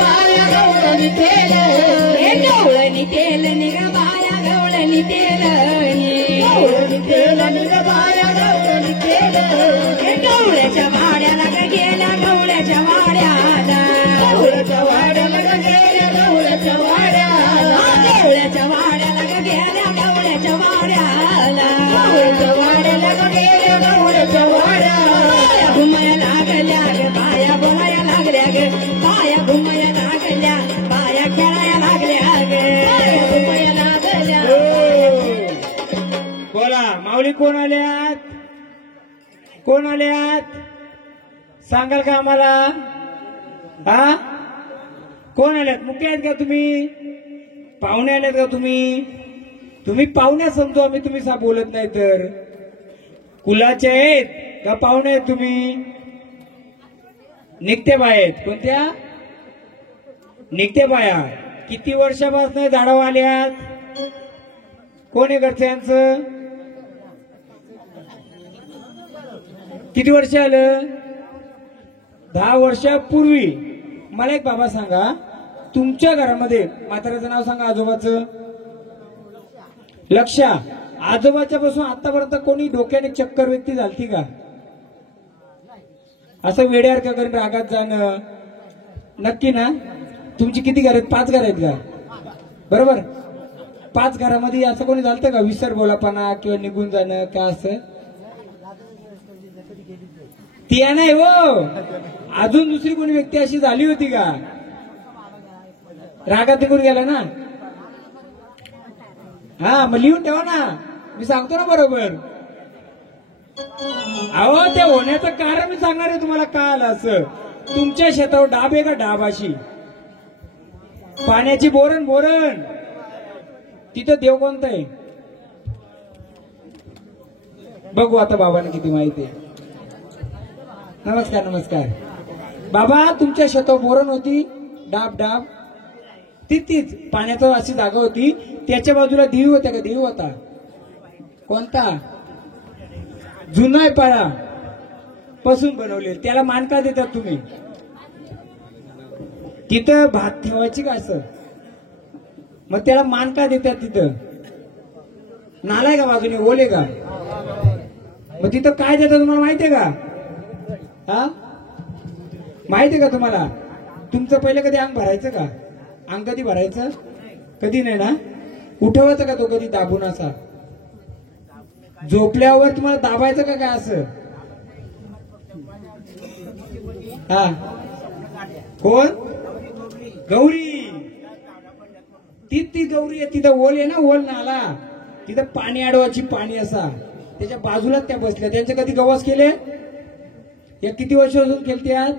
बाया गवळणी केलं हे गवळणी केलं निघ बाया गवळणी केलं गवळणी केलं निघ बाया गवळणी केलं हे गवळ्याच्या वाड्याला गेल्या गवळ्याच्या वाड्याला गवळ्याच्या वाड्याला गेल्या गवळ्याच्या वाड्याला गवळ्याच्या वाड्याला गेल्या गवळ्याच्या वाड्याला गवळ्याच्या वाड्याला गेल्या गवळ्याच्या वाड्याला घुमाया लागल्या ग बाया बोलाया लागल्या ग बाया घुमाया लागल्या बाया खेळाया लागल्या ग घुमाया लागल्या बोला माऊली कोण आल्यात कोण आल्यात सांगाल का आम्हाला हा कोण आल्यात मुख्य आहेत का तुम्ही पाहुणे आल्यात का तुम्ही तुम्ही पाहुण्या समजू आम्ही तुम्ही बोलत नाही तर कुलाचे आहेत का पाहुणे आहेत तुम्ही निघते बाया आहेत कोणत्या निघते बाया किती वर्षापासून झाडावर आल्यात कोण आहे घरच्यांचं किती वर्ष आलं 10 वर्षापूर्वी मला एक बाबा सांगा तुमच्या घरामध्ये म्हाताऱ्याचं नाव सांगा आजोबाचं लक्षा आजोबाच्या पासून आतापर्यंत कोणी डोक्याने चक्कर व्यक्ती झालती का असं वेड्यासारखं करून रागात जाणं नक्की ना तुमची किती घर आहेत 5 घर आहेत का बरोबर 5 घरामध्ये असं कोणी झालं का विसर बोलापणा किंवा निघून जाणं का असं ती नाही हो अजून दुसरी कोणी व्यक्ती अशी झाली होती का रागात निघून गेला ना हा मग लिहून ठेवा ना मी सांगतो ना बरोबर अहो ते होण्याचं कारण मी सांगणार आहे तुम्हाला का आलं असं तुमच्या शेतावर डाब आहे का डाब अशी पाण्याची बोरण बोरण तिथं देव कोणतं आहे बघू आता बाबांना किती माहिती आहे नमस्कार नमस्कार बाबा तुमच्या शेतावर बोरण होती डाब डाब तीच पाण्याचं अशी जागा होती त्याच्या बाजूला देव होता का देव होता कोणता जुना आहे पारा पासून बनवले त्याला मान का देतात तुम्ही तिथं भात ठेवायची का असं मग त्याला मान का देतात तिथं नालाय का बाजूने ओले का मग तिथं काय देतात तुम्हाला माहितीये का हा माहितीये का तुम्हाला तुमचं पहिलं कधी अंग भरायचं का अंग कधी भरायचं कधी नाही ना उठवायचं का तो कधी दाबून असा झोपल्यावर तुम्हाला दाबायचं का काय असं हा कोण गौरी ती गौरी आहे तिथं ओल आहे ना ओल नाला तिथं पाणी अडवायची पाणी असा त्याच्या बाजूलाच त्या बसल्या त्यांचे कधी गवास केले या किती वर्षापासून केलते आज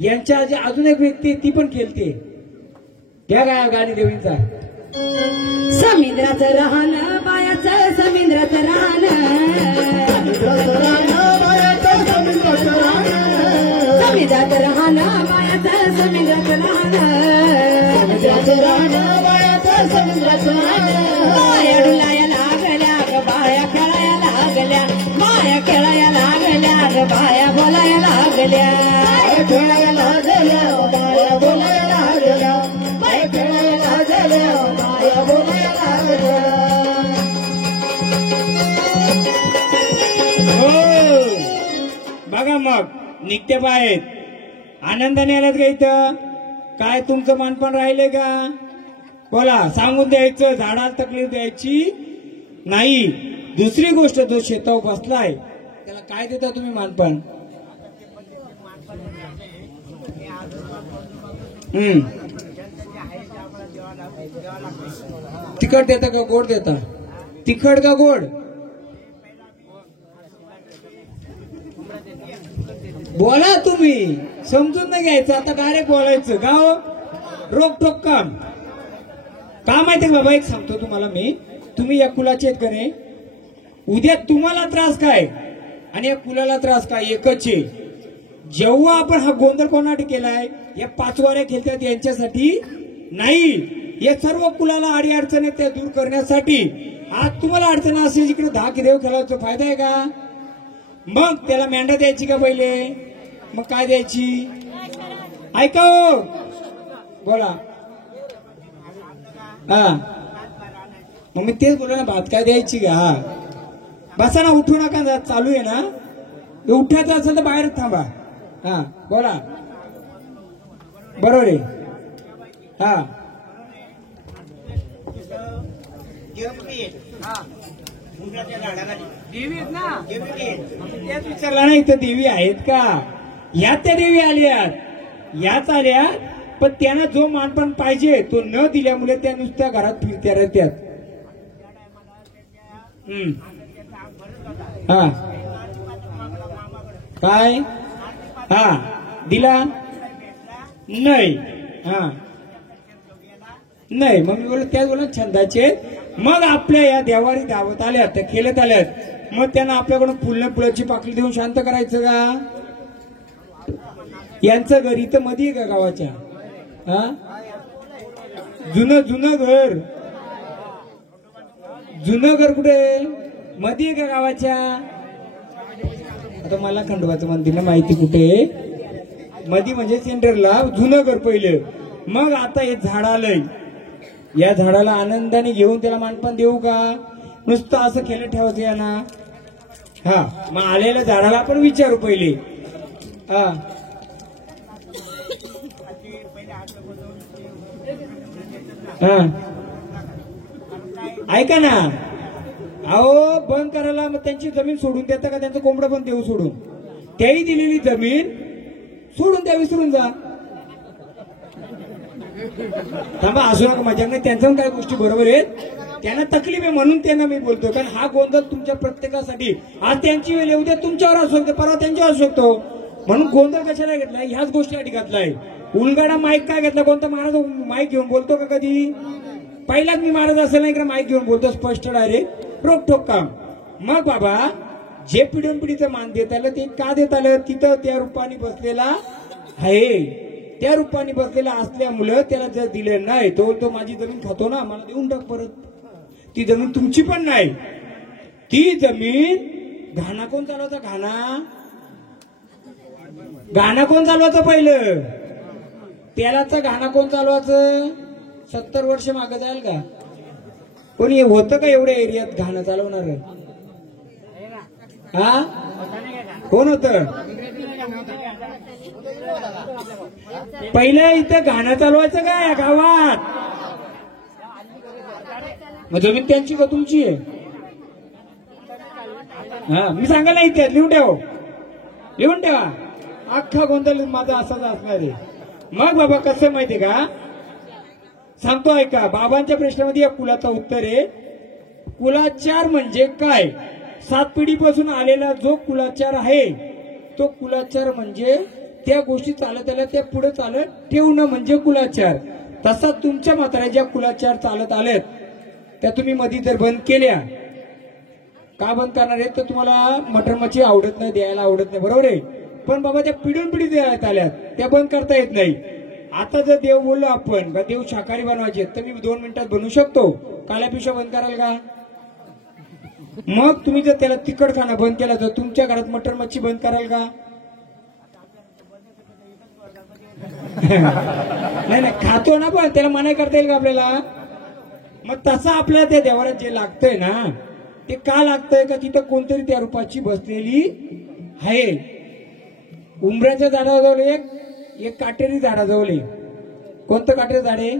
यांच्या आधी अजून एक व्यक्ती ती पण केलते घ्या काय गाणी देवींचा समुद्राचं राहणं बायाचं समुद्राचं राहणं समुद्राचं राहणं बायाचं समुद्राचं राहणं बाया डुलाया लागल्या ग बाया खेळाया लागल्या बाया खेळाया लागल्या ग बाया बोलाया लागल्या खेळायला लागल्या बाया बोलायला लागल्या बाया खेळायला लागल्या बाया बोलायला लागल्या हो बघा मग निघते पायेत आनंदाने आल्यात का इथं काय तुमचं मानपण राहिले का बोला सांगून द्यायचं झाडाला तकलीफ द्यायची नाही दुसरी गोष्ट जो शेतावर बसलाय त्याला काय देता तुम्ही मानपण तिखट देता का गोड देता तिखट का गोड बोला तुम्ही समजून नाही घ्यायचं आता डायरेक्ट बोलायचं गाव रोकटोक काम का माहितीये बाबा एक सांगतो तुम्हाला मी तुम्ही या कुलाचे आहेत का नाही उद्या तुम्हाला त्रास काय आणि या कुलाला त्रास काय एकच आहे जेव्हा आपण हा गोंधळ कोणासाठी केलाय या 5 वाऱ्या खेळतात यांच्यासाठी नाही या सर्व कुलाला अडी अडचणी त्या दूर करण्यासाठी आज तुम्हाला अडचण असेल इकडे 10 देव खेळायचा फायदा आहे का मग त्याला मेंढा द्यायची का पहिले मग काय द्यायची ऐका बोला. हा मग मी तेच बोललो ना, भात काय द्यायची का? हा बसा ना, उठू नका, चालू आहे ना. उठायचं असेल तर बाहेरच थांबा. हा बोला. बरोबर आहे. हा देवी आहेत ना, त्याच विचारला ना, इथं देवी आहेत का? ह्या त्या देवी आल्यात, याच आल्यात, पण त्यांना जो मानपान पाहिजे तो न दिल्यामुळे त्या नुसत्या घरात फिरत्या राहत्यात. हा काय? हा दिला नाही. हा नाही. मग मी बोललो त्याच बोललो छंदाचे. मग आपल्या या देवारी धावत आल्यात, त्या खेळत आल्यात, मग त्यांना आपल्याकडून फुलने फुलाची पाकळी देऊन शांत करायचं का? यांचं घर इथं मध्ये आहे का गावाच्या? हा जुनं घर, जुनं घर कुठे मध्ये आहे का गावाच्या? आता मला खंडोबाचं मंदिर माहिती कुठे मध्ये, म्हणजे सेंटरला जुनं घर पहिलं. मग आता हे झाड आलंय, या झाडाला आनंदाने घेऊन त्याला मानपान देऊ का? नुसतं असं केलं ठेवायचं या ना. हा मग आलेल्या झाडाला आपण विचारू पहिले. हा हा ऐका ना, अहो बंद करायला मग त्यांची जमीन सोडून देता का? त्यांचं कोंबडं पण देऊ सोडून? त्याही दिलेली जमीन सोडून द्या, विसरून जा. थांबा, असू नका मजा नाही. त्यांचं काय गोष्टी बरोबर आहेत, त्यांना तकलीफ आहे म्हणून त्यांना मी बोलतो. कारण हा गोंधळ तुमच्या प्रत्येकासाठी, आज त्यांची वेळ येऊ द्या, तुमच्यावर असू शकतो, परवा त्यांच्यावर असू शकतो. म्हणून गोंधळ कशाला घेतलाय? ह्याच गोष्टीसाठी घातलाय. उलगडा माईक काय घेतला? कोणता महाराज माईक घेऊन बोलतो का कधी? पहिलाच मी महाराज असेल नाही का माईक घेऊन बोलतो स्पष्ट डायरेक्ट रोखोक काम. मग बाबा जे पिढीन पिढीचं मान देत आलं ते का देत आलं? तिथं त्या रूपाने बसलेला आहे, त्या रूपाने बसलेला असल्यामुळं त्याला जर दिलं नाही तो माझी जमीन खातो ना, मला देऊन टाक परत. ती जमीन तुमची पण नाही. ती जमीन घाणा कोण चालवायचा? घाणा कोण चालवायचं पहिलं? तेलाचा घाणा कोण चालवायचं? 70 वर्ष मागे जाईल का कोणी होतं का एवढ्या एरियात घाणं चालवणार? हा कोण होत? पहिलं इथं घाणं चालवायचं का या गावात? मग जमीन त्यांची का तुमची आहे? हा मी सांगायला इथे लिहून ठेवा. अख्खा गोंधळ माझा असाच असणार आहे. मग बाबा कसं माहितीये का, सांगतो ऐका. बाबांच्या प्रश्नामध्ये या कुलाचा उत्तर आहे. कुलाचार म्हणजे काय? 7 पिढीपासून आलेला जो कुलाचार आहे तो कुलाचार म्हणजे त्या गोष्टी चालत आल्या त्या पुढे चालत ठेवणं म्हणजे कुलाचार. तसा तुमच्या म्हाताऱ्या ज्या कुलाचार चालत आल्यात त्या तुम्ही मध्ये जर बंद केल्या, का बंद करणार आहे? तर तुम्हाला मटण मच्छी आवडत नाही, द्यायला आवडत नाही, बरोबर आहे. पण बाबा त्या पिढून पिढी द्यायला आल्यात त्या बंद करता येत नाही. आता जर देव बोललो आपण का देव शाकाहारी बनवायचे तर मी 2 मिनिटात बनवू शकतो. काळ्या पिशव्या बंद कराल का? मग तुम्ही जर त्याला तिखट खाणं बंद केलं तर तुमच्या घरात मटण मच्छी बंद कराल का? नाही खातो ना, पण त्याला मनाई करता येईल का आपल्याला? मग तसं आपल्याला त्या देवाला जे लागतंय ना ते का लागतंय? का तिथं कोणतरी त्या रूपाची बसलेली आहे. उंबऱ्याच्या झाडाजवळ एक काटेरी झाडाजवळ आहे. कोणतं काटेरी झाड आहे?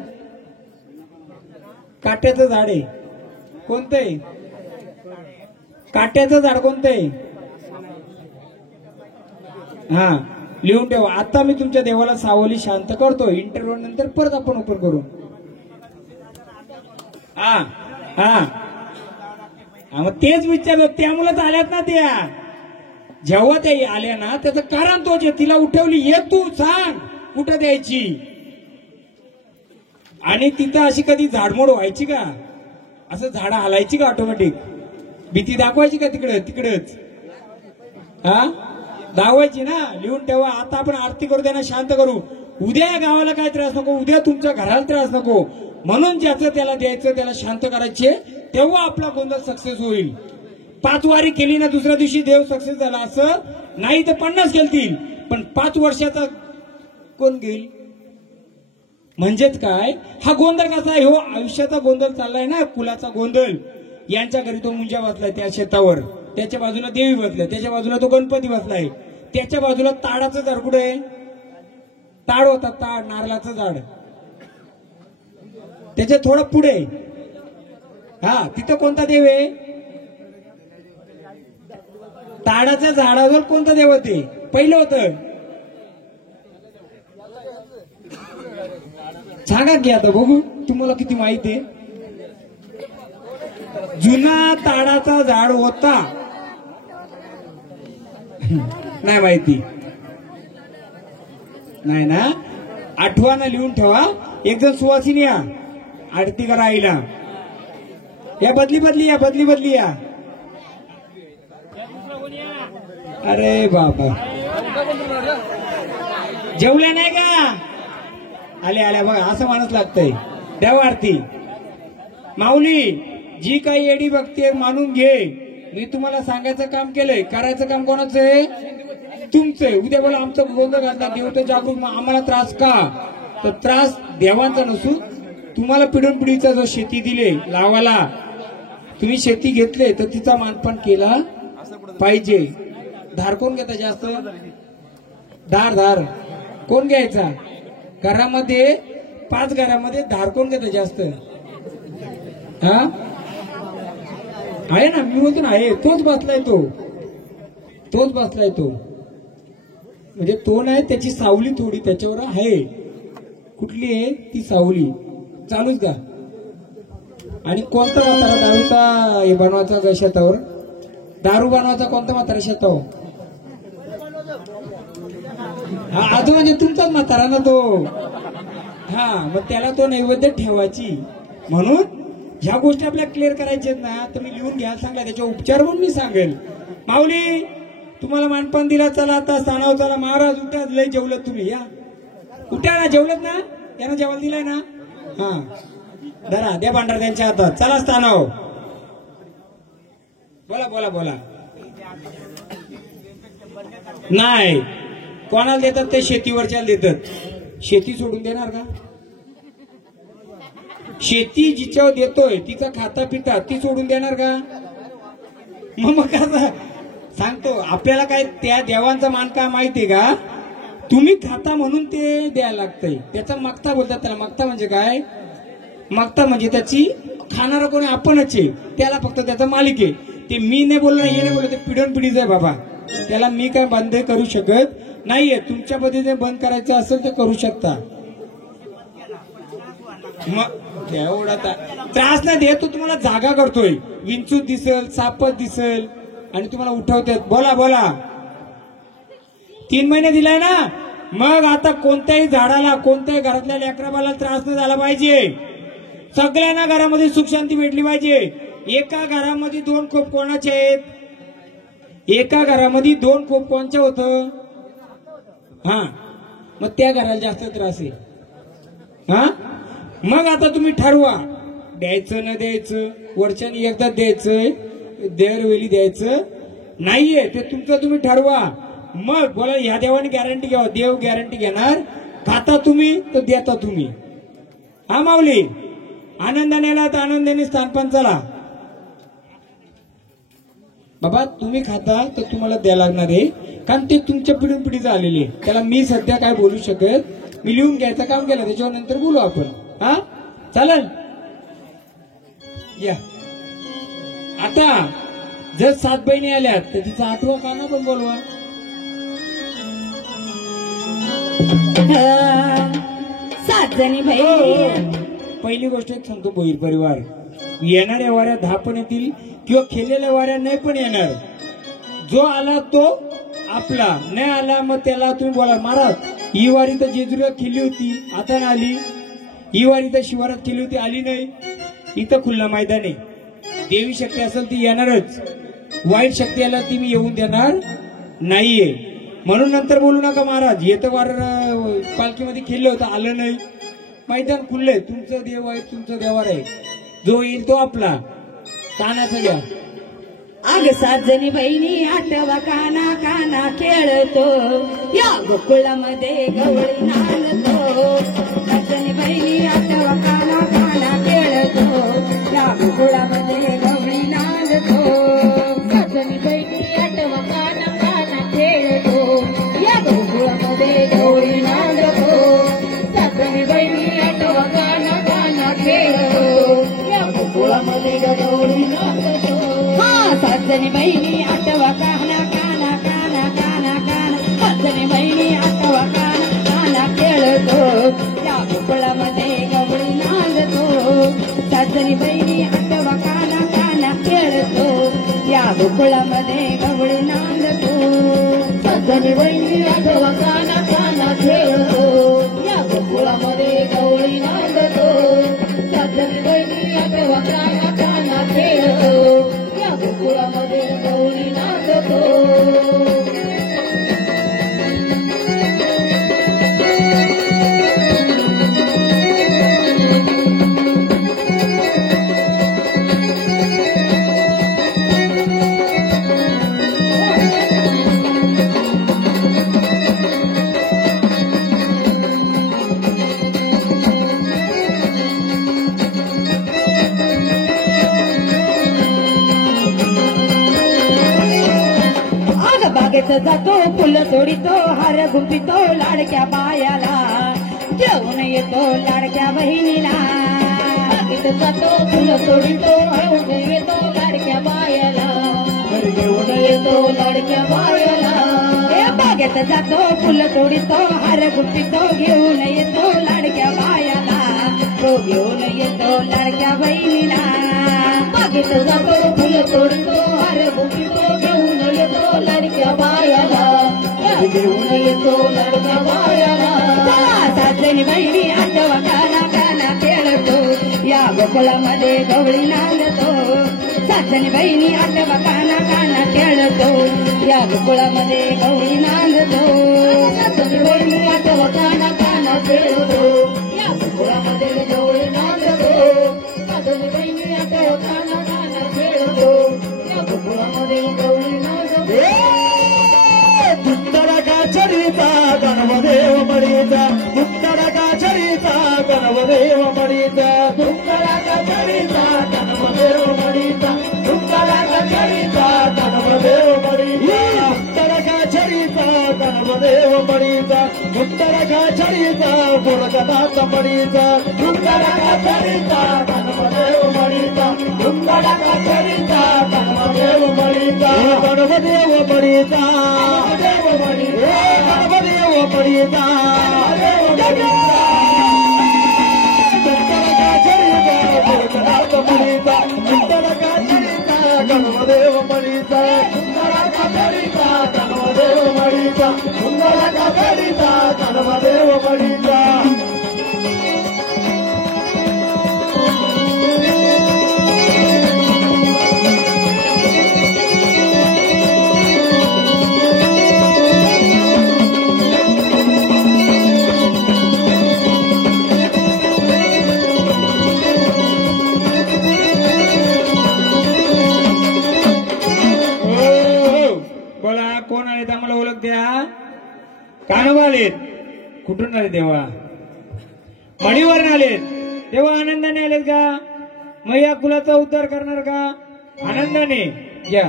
काट्याचं झाड आहे. कोणतं आहे? काट्याचं झाड कोणतं आहे? हा लिहून ठेवा. आता मी तुमच्या देवाला सावली शांत करतो. इंटरव्ह्यू नंतर परत आपण ओपन करू. हा हा मग तेच विचारलं, त्यामुळेच आल्यात ना त्या. जेव्हा त्या आल्या ना त्याचं कारण तोच आहे. तिला उठवली, ये तू सांग कुठं द्यायची. आणि तिथं अशी कधी झाडमोड व्हायची का? असं झाडं हलायची का ऑटोमॅटिक? भीती दाखवायची का तिकडेच? हा दाखवायची ना. लिहून ठेवा. आता आपण आरती करू, त्यांना शांत करू. उद्या या गावाला काय त्रास नको, उद्या तुमच्या घराला त्रास नको. म्हणून ज्याचं त्याला द्यायचं त्याला शांत करायचे, तेव्हा आपला गोंधळ सक्सेस होईल. 5 वारी केली ना दुसऱ्या दिवशी देव सक्सेस झाला असं नाही, तर 50 गेलतील, पण 5 वर्षाचा कोण घेईल? म्हणजेच काय, हा गोंधळ कसा आहे, हो आयुष्याचा गोंधळ चाललाय ना, कुलाचा गोंधळ. यांच्या घरी तो मुंजा बसलाय त्या शेतावर, त्याच्या बाजूला देवी बसलाय, त्याच्या बाजूला तो गणपती बसलाय, त्याच्या बाजूला ताडाचं झाड. कुठे आहे? ताड होता, ताड, नारळाचं झाड. त्याच्या थोडं पुढे हा तिथं कोणता देव आहे? ताडाच्या झाडावर कोणतं देव होते? पहिलं होतं सांगा की, आता बघू तुम्हाला किती माहिती आहे. जुना ताडाचा झाड होता, नाही माहिती? नाही ना? आठवणं लिहून ठेवा. एकदम सुवासिनी या, आरती करा आईला. या बदली या, बदली या. अरे बाबा, जेवल्या नाही का? आल्या बघा, असं माणूस लागतंय. द्यावं आरती. माऊली, जी काही एडी बघते मानून घे. मी तुम्हाला सांगायचं काम केलंय, करायचं काम कोणाचं आहे? तुमचं. उद्या बोला आमचं गोंधळ घातला, देव तर जागरूक, आम्हाला त्रास का? तर त्रास देवांचा नसून तुम्हाला पिढून पिढीचा जो शेती दिले लावाला, तुम्ही शेती घेतले तर तिचा मानपान केला पाहिजे. धार कोण घेता जास्त? धार कोण घ्यायचा? घरामध्ये 5 घरामध्ये धार कोण घेतं जास्त? हा आहे ना, मी बोलतो ना, आहे तोच बसलाय तो. म्हणजे तो नाही, त्याची सावली थोडी त्याच्यावर आहे. कुठली आहे ती सावली? चालूच का? आणि कोणता म्हातारा दारूचा हे बनवायचा का शेतावर? दारू बनवायचा कोणता म्हातारा शेतावर? हा अजून म्हणजे तुमचाच म्हातारा ना तो. हा मग त्याला तो नैवेद्य ठेवायची. म्हणून ह्या गोष्टी आपल्याला क्लिअर करायच्या ना, तर मी लिहून घ्यायला सांगला, त्याचे उपचार म्हणून मी सांगेल. माऊली, तुम्हाला मानपान दिला, चला आता स्थानावर चला. महाराज उठा, लय जेवलं तुम्ही, या उठा ना, जेवलत ना, यांना जेवायला दिलाय ना. हा धरा, द्या भांडार त्यांच्या हातात, चला स्थानावर. बोला. नाही, कोणाला देतात ते? शेतीवरच्या देतात. शेती सोडून देणार का? शेती जिच्यावर देतोय तिचा खाता पिता ती सोडून देणार का? मग कसं सांगतो आपल्याला? काय त्या देवांचा मान का माहितीये का? तुम्ही खाता म्हणून ते द्यायला लागतंय. त्याचा मागता बोलतात त्याला. मागता म्हणजे काय? मागता म्हणजे त्याची खाणारा कोणी आपणच आहे, त्याला फक्त त्याचा मालिक आहे. ते मी नाही बोललो, हे नाही बोललो, ते पिढ्यान पिढीच आहे बाबा. त्याला मी काय बंद करू शकत नाहीये. तुमच्या पद्धतीने बंद करायचं असेल तर करू शकता. मग एवढा त्रास नाही देत, तो तुम्हाला जागा करतोय. विंचूत दिसल, सापच दिसल आणि तुम्हाला उठवतात. बोला 3 महिने दिलाय ना. मग आता कोणत्याही झाडाला, कोणत्याही घरातल्या लेकराबाला त्रास नाही झाला पाहिजे. सगळ्यांना घरामध्ये सुख शांती भेटली पाहिजे. एका घरामध्ये 2 खोप कोणाचे आहेत? एका घरामध्ये 2 खोप कोणचं होतं? हा मग त्या घराला जास्त त्रास आहे. हा मग आता तुम्ही ठरवा, द्यायचं न द्यायचं. वर्षांनी एकदा द्यायचंय, दरवेळी द्यायचं नाहीये, ते तुमचं तुम्ही ठरवा. मग बोला, ह्या देवाने गॅरंटी घ्यावा. देव गॅरंटी घेणार. खाता तुम्ही तर देता तुम्ही. हा माऊली, आनंदाने आला तर आनंदाने स्थानपान चला. बाबा तुम्ही खाता तर तुम्हाला द्यायला लागणार आहे, कारण ते तुमच्या पिढून पिढीचं आलेले. त्याला मी सध्या काय बोलू शकत? मी लिहून घ्यायचं काम केलं, त्याच्यावर नंतर बोलू आपण. हा चालेल. या आता जर 7 बहिणी आल्यात तर तिचा 8वा काना पण बोलवा. 7 जणी बहिणी. पहिली गोष्ट एक सांगतो, भोईर परिवार येणाऱ्या वाऱ्या 10 पण येतील किंवा खेळलेल्या वाऱ्या नाही पण येणार. जो आला तो आपला, नाही आला मग त्याला तुम्ही बोला, महाराज ही वारी तर जेजुरीला केली होती, आता ना आली. ही वारी तर शिवारात केली होती, आली नाही. इथं खुल्ला मैदान आहे. देवी शक्ती असेल ती येणारच, वाईट शक्ती आला ती मी येऊन देणार नाहीये. म्हणून नंतर बोलू नका महाराज येतं वार पालखीमध्ये खेळलं होतं, आलं नाही. मैदान खुल्लंय, तुमचं देव आहे, तुमचं देवार आहे. जो येईल तो आपला. कानाचं घ्या. अग 7 जणी बहिणी 8वा काना काना खेळतो, या गोकुळामध्ये गवळी नांदतो. 7 जणी बहिणी सासरी बहिणी आठवा काना काना खेळतो या गोकुळामध्ये गवळी नांदतो सासरी बहिणी आठवा काना काना खेळतो या गोकुळामध्ये गवळी नांदतो सासरी बहिणी आठवा काना काना खेळतो या गोकुळामध्ये गवळी नांदतो बागेत जातो फुल तोडीतो हार गुंपितो लाडक्या बायाला घेऊन येतो लाडक्या बहिणीला बागेत जातो फुल तोडीतो हळून येतो लाडक्या बायाला घरी घेऊन येतो लाडक्या बायाला बागेत जातो फुल तोडीतो हार गुंपितो घेऊन येतो लाडक्या बायाला तो घेऊन येतो लाडक्या बहिणीला बागेत जातो फुल तोडतो हार गुंपितो घेऊन येतो लाडक्या बायाला घरी घेऊन येतो लाडक्या बायाला सासरी बहिणी आठवा काना काना खेळतो या गोकुळामध्ये गवळी नांदतो सासरी बहिणी आठवा काना काना खेळतो या गोकुळामध्ये गवळी नांदतो सासरी बहिणी आठवा काना काना खेळतो या गोकुळामध्ये गवळी नांदतो सासरी बहिणी आठवा काना काना खेळतो या गोकुळामध्ये गवळी नांदतो उत्तरका चरिता गणवदेव मणिता उत्तरका चरिता गणवदेव मणिता उत्तराचा चरिता गणवदेव मणिता उत्तराचा चरिता गणवदेव मणिता उत्तरका चरिता गणवदेव मणिता उत्तरका चरिता गुणगनाथ मणिता उत्तराचा चरिता गणवदेव मणिता उत्तराचा चरिता गणवदेव मणिता गणवदेव मणिता गणवदेव मणिता गणवदेव मणिता उत्तरका चरिता गुणगनाथ मणिता उत्तरका चरिता गणवदेव मणिता उत्तराचा चरिता गणवदेव मणिता उत्तराचा चरिता गणवदेव मणिता बोला कोण आले आम्हाला ओळख द्या कानोबा आलेत कुठून आले देवा मणीवरून आलेत तेव्हा आनंदाने आलेत का मग या कुलाचा उद्धार करणार का आनंदाने या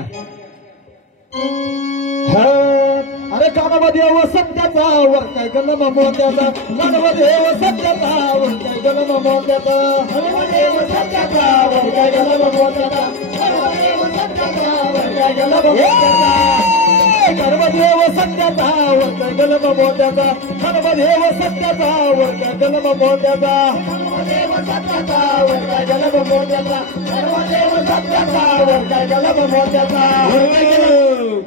अरे कानवदेव सत्याचा वर काय गलम मोत्याचा कानवदेव सत्याचा वर काय गलम मोत्याचा गणवदेव सत्याचा वर काय गलम मोत्याचा गणवदेव सत्याचा वर काय गलम मोत्याचा कर्मदेव सत्याचा वर काय गलम मोत्याचा कर्मदेव सत्याचा वर काय गलम मोत्याचा गणवदेव सत्याचा वर काय गलम मोत्याचा गणवदेव सत्याचा वर काय गलम मोत्याचा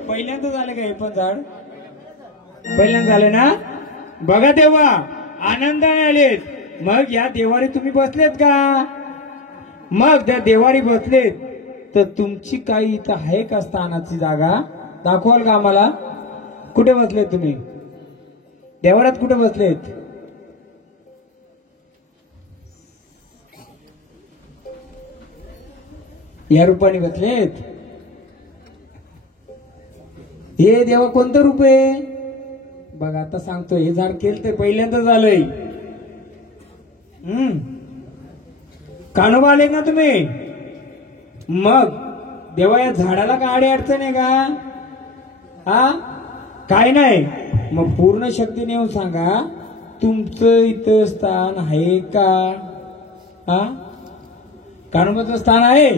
पहिल्यांदा झालं का हे पण झाड पहिल्यांदा झालं ना बघा तेव्हा आनंदाने आलेत मग या देवारी तुम्ही बसलेत का मग त्या देवारी बसलेत तर तुमची काही इथं आहे का स्थानाची जागा दाखवाल का आम्हाला कुठे बसलेत तुम्ही देवारात कुठे बसलेत या रूपाने बसलेत हे देवा कोणतं रूप आहे बघा आता सांगतो हे झाड केलं ते पहिल्यांदा झालंय कानोबा आले ना तुम्ही मग देवा या झाडाला काय अडी अडचण आहे का हा काय नाही मग पूर्ण शक्तीने येऊन सांगा तुमचं इथं स्थान आहे का हा कानोबाचं स्थान आहे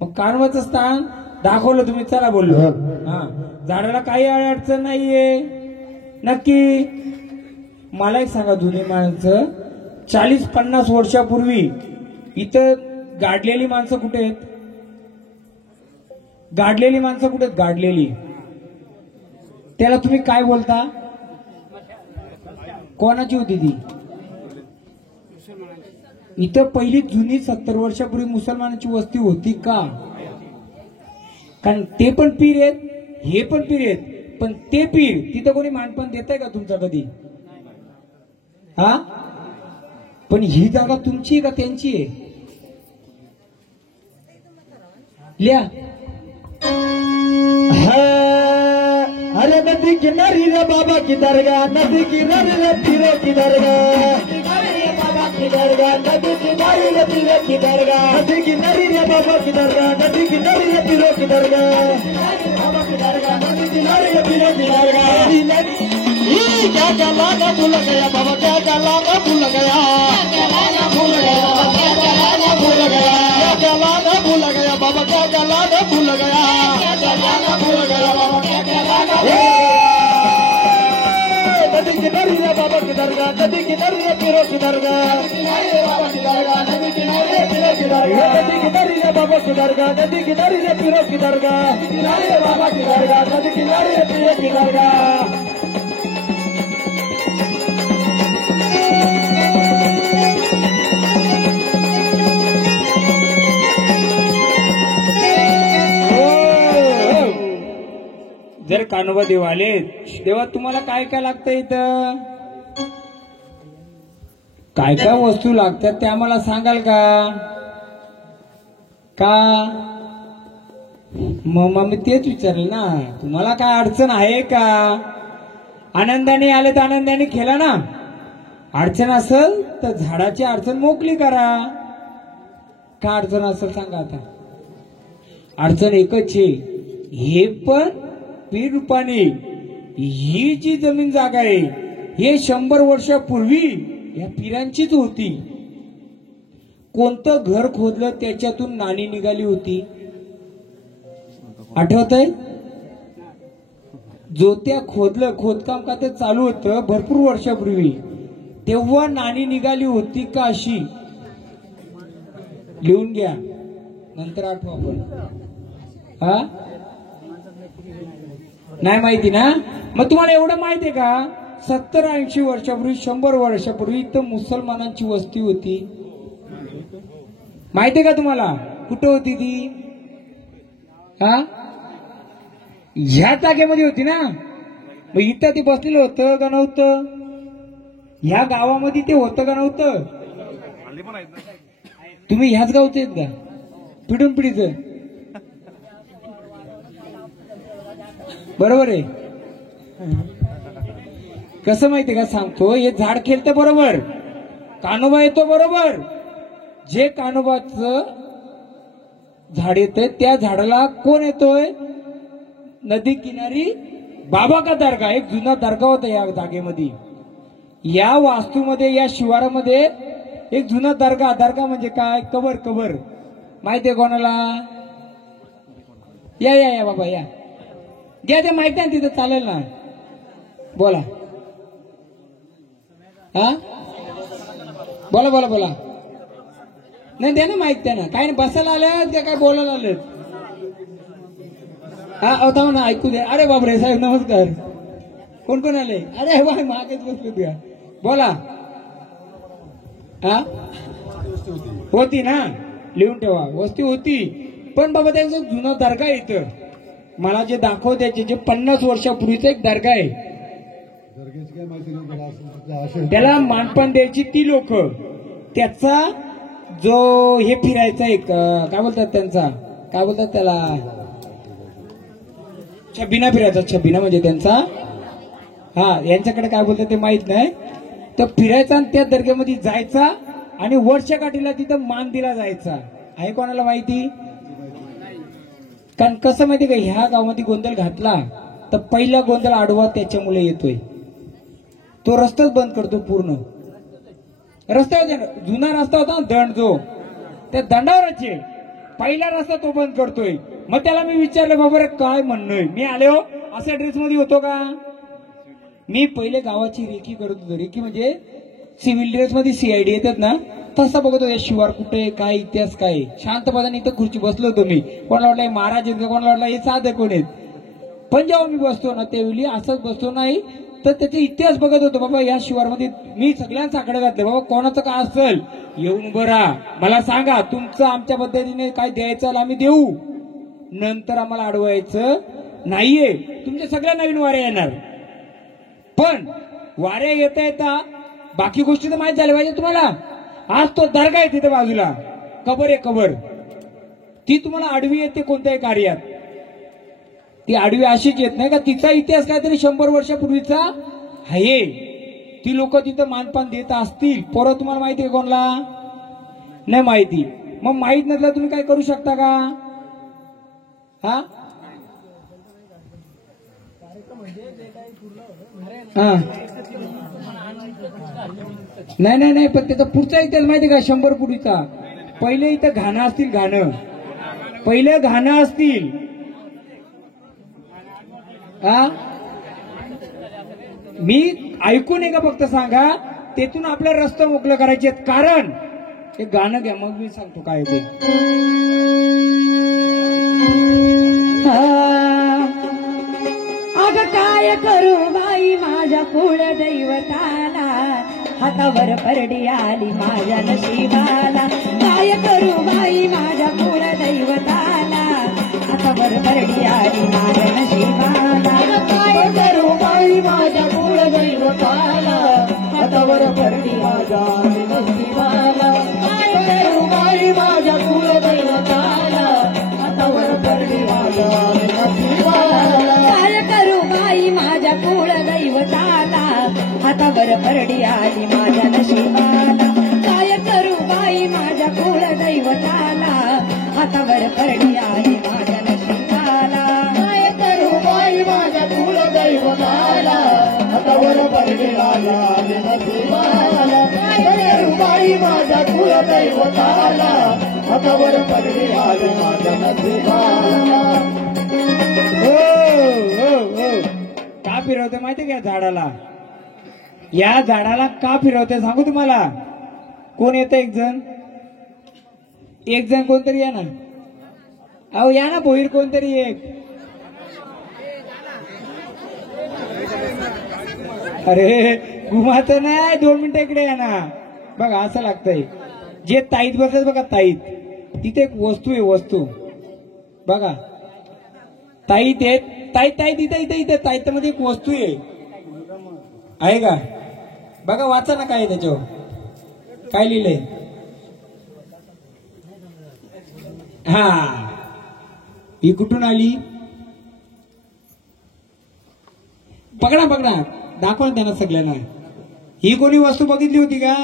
मग कानोबाचं स्थान दाखवलं तुम्ही चला बोललो हा झाडाला काही अडचण नाहीये नक्की मला एक सांगा जुनी माणसं 40-50 वर्षापूर्वी इथं गाडलेली माणसं कुठे आहेत? गाडलेली माणसं कुठे आहेत? गाडलेली, त्याला तुम्ही काय बोलता? कोणाची होती ती? इथं पहिली जुनी 70 वर्षापूर्वी मुसलमानांची वस्ती होती का? कारण ते पण पीर आहेत, हे पण पीर आहेत, पण ते पीर तिथं कोणी मानपान देतंय का तुमचा कधी? हा, पण ही जागा तुमची का त्यांची आहे? लिया. अरे नदी किनारी रे बाबा की दरगाह, नदी किनारी रे पीरो की दरगाह, बाबा की दरगाह, नदी किनारी रे पीरो की दरगाह, नदी किनारी रे बाबा की दरगाह, नदी किनारी रे पीरो की दरगाह, बाबा की दरगाह, नदी किनारी रे पीरो की दरगाह। क्या लाना भूल गया बाबा, क्या लाना भूल गया, क्या लाना भूल गया, क्या लाना भूल गया, क्या लाना भूल गया बाबा, क्या लाना भूल गया, क्या लाना भूल गया बाबा, क्या लाना। नदी किनारी रे बाबा की दरगाह, नदी किनारी रे पीरो की दरगाह, बाबा की दरगाह, नदी किनारी रे पीरो की दरगाह, नदी किनारी रे बाबा की दरगाह, नदी किनारी रे पीरो की दरगाह, किनारी रे बाबा की दरगाह, नदी किनारी रे पीरो की दरगाह। जर कान्होबा देव आले तेव्हा तुम्हाला काय काय लागतं? इथं काय काय वस्तू लागतात ते आम्हाला सांगाल का? मग मी तेच विचारेल ना, तुम्हाला काय अडचण आहे का? आनंदाने आले तर आनंदाने खेळा ना, अडचण असेल तर झाडाची अडचण मोकळी करा. का अडचण असेल सांगा आता? अडचण एकच आहे, हे पण पीर रूपाने ही जी जमीन जागा आहे हे 100 वर्षापूर्वी या पीरांचीच होती. कोणतं घर खोदलं त्याच्यातून नाणी निघाली होती, आठवतंय? जोत्या खोदलं, खोदकाम का ते चालू होतं भरपूर वर्षापूर्वी, तेव्हा नाणी निघाली होती का? अशी लिहून घ्या, नंतर आठवा आपण. हा, नाही माहिती ना? मग तुम्हाला एवढं माहिती आहे का? 70-80 वर्षापूर्वी, 100 वर्षापूर्वी इथं मुसलमानांची वस्ती होती. माहिती आहे का तुम्हाला? कुठं होती ती? हा, ह्या जागेमध्ये होती ना. मग इथं ते बसलेलं होतं का नव्हतं? ह्या गावामध्ये ते होतं का नव्हतं? तुम्ही ह्याच गावचे आहेत का? पिढून पिढीचं, बरोबर आहे. कसं माहितीये का सांगतो, हे झाड खेळतं बरोबर, कान्होबा येतो बरोबर. जे कान्होबाचं झाड येतंय त्या झाडाला कोण येतोय? नदी किनारी बाबा का दर्गा, एक जुना दर्गा होता या जागेमध्ये. या वास्तूमध्ये, या शिवारामध्ये एक जुना दर्गा. दर्गा म्हणजे काय? कबर. कबर माहितीये कोणाला? या या या बाबा या, घ्या ते माहिती आहे तिथं, चालेल ना? बोला. हा, बोला बोला बोला. नाही द्या ना माहिती, द्या ना. काय नाही, बसायला आल्या त्या काय बोलायला आलेत? हा, होता ना, ऐकू द्या. अरे बापरे साहेब नमस्कार. कोण कोण आले? अरे बा मागेच बसलो द्या, बोला. हा, होती ना, लिहून ठेवा, वस्ती होती. पण बाबा त्यांचा जुना दर्गा आहे इथं. मला जे दाखवते जे 50 वर्षापूर्वीचा एक दर्गा आहे, त्याला मानपान द्यायची ती लोक. त्याचा जो हे फिरायचा एक काय बोलतात त्यांचा, काय बोलतात त्याला, छबिना फिरायचा. छबिना म्हणजे त्यांचा, हा, यांच्याकडे काय बोलतात ते माहित नाही. तर फिरायचा आणि त्या दर्ग्यामध्ये जायचा आणि वर्षा काठीला तिथं मान दिला जायचा. आहे कोणाला माहिती? कारण कसं माहिती का, ह्या गावामध्ये गोंधळ घातला तर पहिला गोंधळ आडवा त्याच्यामुळे येतोय. तो रस्ताच बंद करतो पूर्ण. रस्ता जुना रस्ता होता ना, दंड, जो त्या दंडावरच पहिला रस्ता तो बंद करतोय. मग त्याला मी विचारलं, बाबा रे काय म्हणणं? मी आले हो अशा ड्रेस मध्ये होतो का? मी पहिले गावाची रेकी करत होतो. रेकी म्हणजे सिव्हिल ड्रेस मध्ये CID येतात ना, तसा बघतो हे शिवार कुठे काय इतिहास काय शांतपणाने इथं खुर्ची बसलो होतो मी. कोणाला वाटलं हे महाराज आहेत का, कोणाला वाटलं हे साधे कोण आहेत. पण जेव्हा मी बसतो ना त्यावेळी असंच बसतो नाही तर त्याचा इतिहास बघत होतो. बाबा या शिवारमध्ये मी सगळ्यांचा आकडे घातले. बाबा कोणाचं काय असेल येऊन उभं राहा, मला सांगा तुमचं आमच्या पद्धतीने काय द्यायचं आम्ही देऊ, नंतर आम्हाला अडवायचं नाहीये. तुमच्या सगळ्या नवीन वाऱ्या येणार, पण वाऱ्या येता येता बाकी गोष्टी तर माहीत झाल्या पाहिजे तुम्हाला. आज तो दर्गा आहे तिथे बाजूला, कबर आहे कबर, ती तुम्हाला आडवी येते कोणत्याही कार्यात. ती आडवी अशीच येत नाही का, तिचा इतिहास काहीतरी 100 वर्षापूर्वीचा आहे. ती लोक तिथं मानपान देत असतील. परत तुम्हाला माहिती आहे कोणाला नाही माहिती. मग माहित नसलं तुम्ही काय करू शकता का? हा नाही नाही नाही, पण त्याचा पुढचा इतिहास माहिती का 100 पूर्वीचा. पहिले इथं घाणं असतील, घाणं पहिले घाणं असतील. हा मी ऐकून आहे का फक्त सांगा, तेथून आपल्या रस्ते मोकळं करायचे आहेत. कारण हे गाणं घ्या मग मी सांगतो काय ते. अग काय करू बाई माझ्या कुळ दैवताला, हातावर परडी आली माझ्या नशिबाला. काय करू बाई माझ्या कुळ दैवताला, हातावर परडी आली माझ्या नशिबाला. काय करू बाई माझ्या कुळ दैवताला, हातावर परडी माझ्या नशिबाला. काय करू बाई माझ्या कुळ दैवताला, हातावर परडी माझ्या नशिबाला. काय करू बाई माझ्या कुळ दैवताला, हातावर परडी आली माझ्या नशिबाला. काय करू बाई माझ्या कुळ दैवताला, हातावर परडी आली माझ्या नशिबाला. काय करू बाई माझ्या कुळ दैवताला, हातावर परडी आली नशिबाला. काय करू बाई माझ्या कुळ दैवताला, हातावर परडी आली माझ्या नशिबाला. हो हो हो, का फिरवते माहिती का झाडाला? या झाडाला का फिरवते सांगू तुम्हाला. कोण येतं? एक जण कोणतरी या ना. अहो या ना भोईर कोणतरी एक. अरे घुमाचं नाही, 2 मिनिटं इकडे या ना. बघा असं लागतंय. जे ताईत बसले बघा, ताईत तिथे एक वस्तू आहे, वस्तू बघा. ताईत आहे, ताईत इथे इथे इथे ताईत मध्ये एक वस्तू आहे का? बघा वाचा ना काय त्याच्यावर काय लिहिलंय. हा ही कुठून आली? पकडा पकडा, दाखवा ना त्यांना सगळ्यांना. ही कोणी वस्तू बघितली होती का?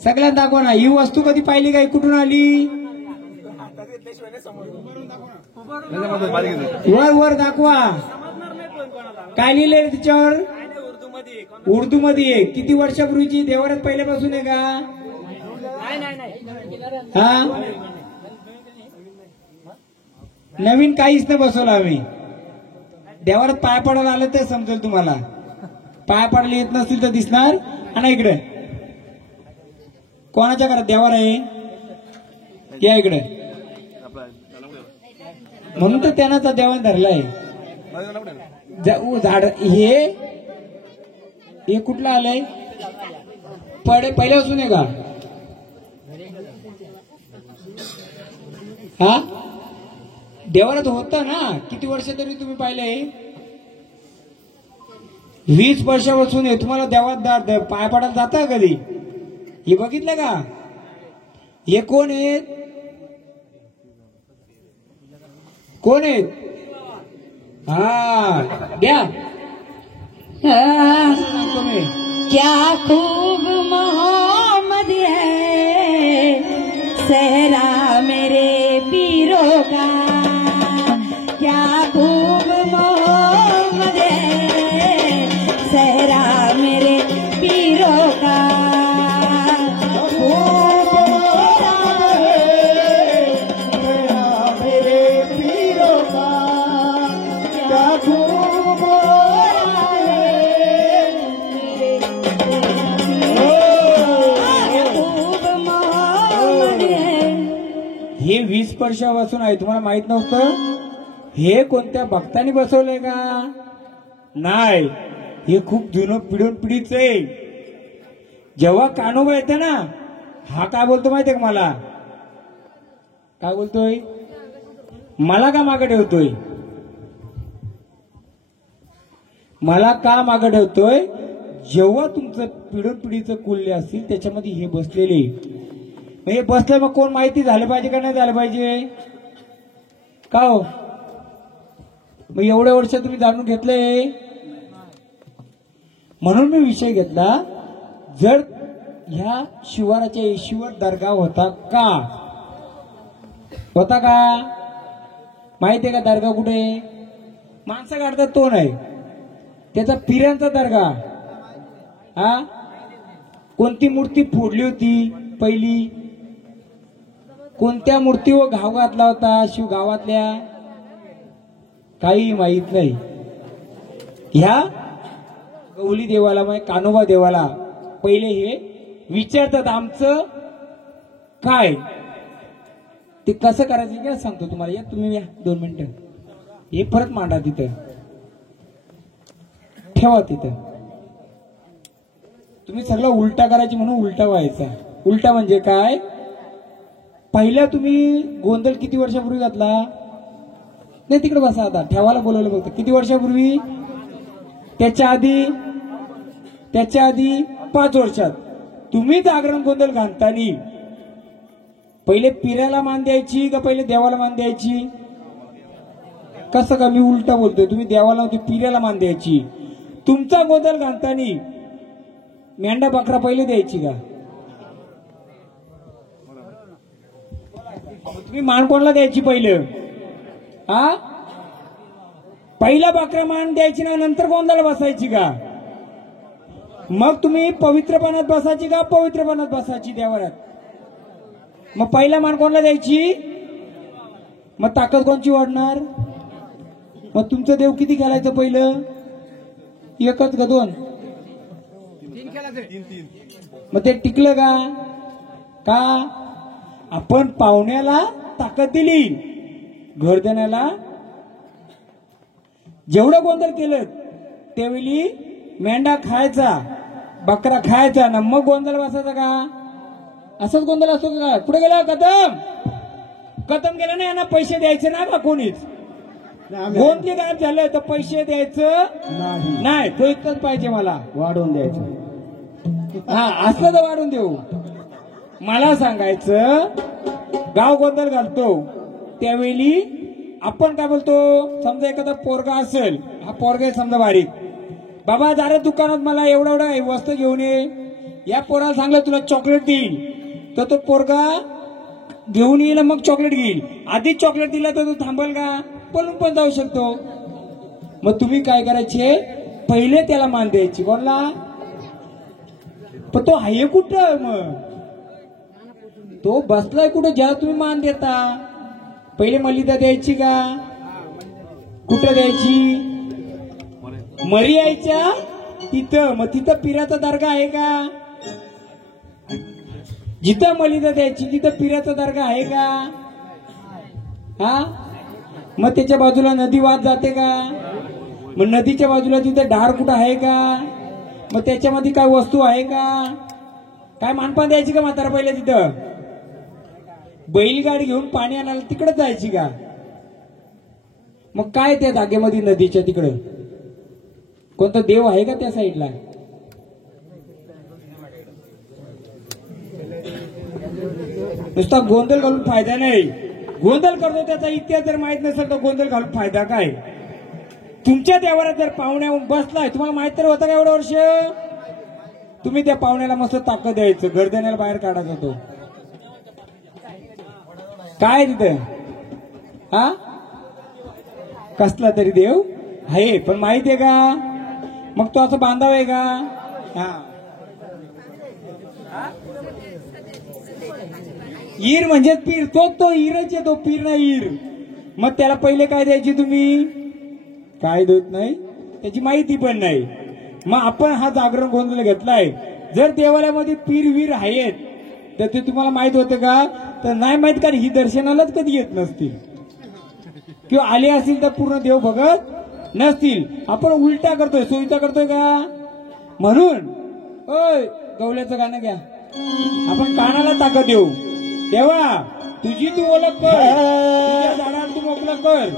सगळ्यांना दाखवा ना. ही वस्तू कधी पाहिली का? ही कुठून आली? वर वर दाखवा. काय लिहिलंय तिच्यावर? उर्दू मध्ये आहे. किती वर्षापूर्वीची? देवारात पहिल्यापासून आहे का? हा नवीन काहीच नाही बसवलं आम्ही. देवारात पाय पडायला आलं तर समजेल तुम्हाला. पाय पडायला येत नसतील तर दिसणार. आणि इकडे कोणाच्या घरात देवार आहे? या इकडे. म्हणून तर त्यांना देवान धरलाय. झाड हे कुठलं आलंय? पहिल्यापासून आहे का? हा देवारात होतं ना. किती वर्ष तरी तुम्ही पाहिलंय? 20 वर्षापासून आहे. तुम्हाला देवात पाय पडायला जातं कधी? हे बघितलं का? हे कोण आहेत? कोण आहेत? हा द्या. तुम्ही क्या खूब मोहम्मद है सहरा मेरे पीरों का. क्या खूब मोहम्मद है सहरा मेरे पीरों का. 20 वर्षापासून आहे, तुम्हाला माहित नव्हतं? हे कोणत्या भक्तांनी बसवलंय का? नाही, हे खूप जुनं पिढून पिढीच आहे. जेव्हा कान्होबा येते ना, हा काय बोलतो माहितीये का मला? काय बोलतोय? मला का मागे ठेवतोय? मला का मागे ठेवतोय? जेव्हा तुमचं पिढून पिढीचं कुल्ले असतील त्याच्यामध्ये हे बसलेले, हे बसले, मग कोण माहिती झालं पाहिजे का नाही झालं पाहिजे का हो? मग एवढ्या वर्ष तुम्ही जाणून घेतलंय, म्हणून मी विषय घेतला. जर ह्या शिवाराच्या ईश्वर दर्गा होता का? होता का? माहितीये का दर्गा कुठे? माणसं काढतात तो नाही, त्याचा पिरांचा दर्गा. हा, कोणती मूर्ती फोडली होती पहिली? कोणत्या मूर्तीवर घाव घातला होता शिव गावातल्या? काही माहित नाही. ह्या गवली देवाला, म्हणजे कान्होबा देवाला पहिले हे विचारतात, आमचं काय ते कसं करायचं काय सांगतो तुम्हाला. या तुम्ही, या 2 मिनिटं, हे परत मांडा तिथं, ठेवा तिथं. तुम्ही सगळं उलटा करायची म्हणून उलटा व्हायचा. उलटा म्हणजे काय? पहिल्या तुम्ही गोंधळ किती वर्षापूर्वी घातला? नाही, तिकडे बसा आता, ठेवायला बोलवलं बघतो. किती वर्षापूर्वी? त्याच्या आधी 5 वर्षात तुम्ही जागरण गोंधळ घालतानी पहिले पिराला मान द्यायची का पहिले देवाला मान द्यायची? कसं का? मी उलटा बोलतोय. तुम्ही देवाला होती, पिराला मान द्यायची. तुमचा गोंधळ घालतानी मेंढा बकरा पहिले द्यायची का? तुम्ही मान कोणाला द्यायची पहिलं? हा, पहिला बकरा मान द्यायची ना, नंतर गोंधळ बसायची का? मग तुम्ही पवित्रपणात बसायची का पवित्रपणात बसायची देवाऱ्यात? मग पहिला मान कोणाला द्यायची? मग ताकद कोणची वाढणार? मग तुमचं देव किती खेळायचं पहिलं? एकच का 2? मग ते टिकलं का? का आपण पाहुण्याला ताकद दिली, घर देण्याला जेवढं गोंधळ केलं त्यावेळी मेंढा खायचा, बकरा खायचा ना, मग गोंधळ बसायचा का? असंच गोंधळ असतो का? पुढे गेला कदम गेला नाही, यांना पैसे द्यायचे ना का कोणीच? गोंधळी गायब झालं तर पैसे द्यायचं नाही, तो इतकंच पाहिजे मला, वाढवून द्यायचं. हा, असलं तर वाढून देऊ. मला सांगायचं, गाव गोंधळ घालतो त्यावेळी आपण काय बोलतो? समजा एखादा पोरगा असेल, हा पोरगा समजा बारीक, बाबा जरा दुकानात मला एवढा वस्तू घेऊन ये. या पोराला सांगलं तुला चॉकलेट देईल, तर तो पोरगा घेऊन येईल, मग चॉकलेट घेईल. आधीच चॉकलेट दिला तर तो थांबल का? पळून पण जाऊ शकतो. मग तुम्ही काय करायचे? पहिले त्याला मान द्यायची. कोणला? पण तो आहे कुठं? मग तो बसलाय कुठं ज्या तुम्ही मान देता? पहिले मलिदा द्यायची का? कुठं द्यायची? मरी यायच्या तिथं. मग तिथं पिराचा दर्गा आहे का? जिथं मलिदा द्यायची तिथं पिराचा दर्गा आहे का? हा, मग त्याच्या बाजूला नदी वाहत जाते का? मग नदीच्या बाजूला तिथं ढार कुठं आहे का? मग त्याच्यामध्ये काय वस्तू आहे का? काय मानपान द्यायची का म्हातारा पहिले तिथं? बैलगाडी घेऊन पाणी आणायला तिकडे जायची का? मग काय त्या जागेमध्ये नदीच्या तिकडं कोणता देव आहे का त्या साईडला? नुसता गोंधळ घालून फायदा नाही. गोंधळ करतो त्याचा इतिहास जर माहित नसेल तर गोंधळ घालून फायदा काय? तुमच्या देवाला जर पाहुण्या बसलाय, तुम्हाला माहित तर होतं का एवढं वर्ष? तुम्ही त्या पाहुण्याला मस्त ताकद द्यायचं, घर देण्याला बाहेर काढायचा तो. काय तिथं? हा, कसला तरी देव आहे, पण माहितीये का? मग तो असं बांधाव आहे का? हा, ईर म्हणजे पीर, तो ईरच आहे, तो पीर नाही ईर. मग त्याला पहिले काय द्यायची तुम्ही? काय देत नाही, त्याची माहिती पण नाही. मग आपण हा जागरण गोंधळ घेतलाय. जर देवालयामध्ये पीर वीर आहेत तर ते तुम्हाला माहित होते का? तर नाही माहित, कारण ही दर्शनालाच कधी येत नसतील किंवा आले असतील तर पूर्ण देव बघत नसतील. आपण उलटा करतोय, सुविधा करतोय का? म्हणून ओय गवल्याचं गाणं घ्या, आपण कानाला ताकद देऊ. तेव्हा तुझी तू ओळख कर, तुझ्या झाडाला तू मोकळा कर.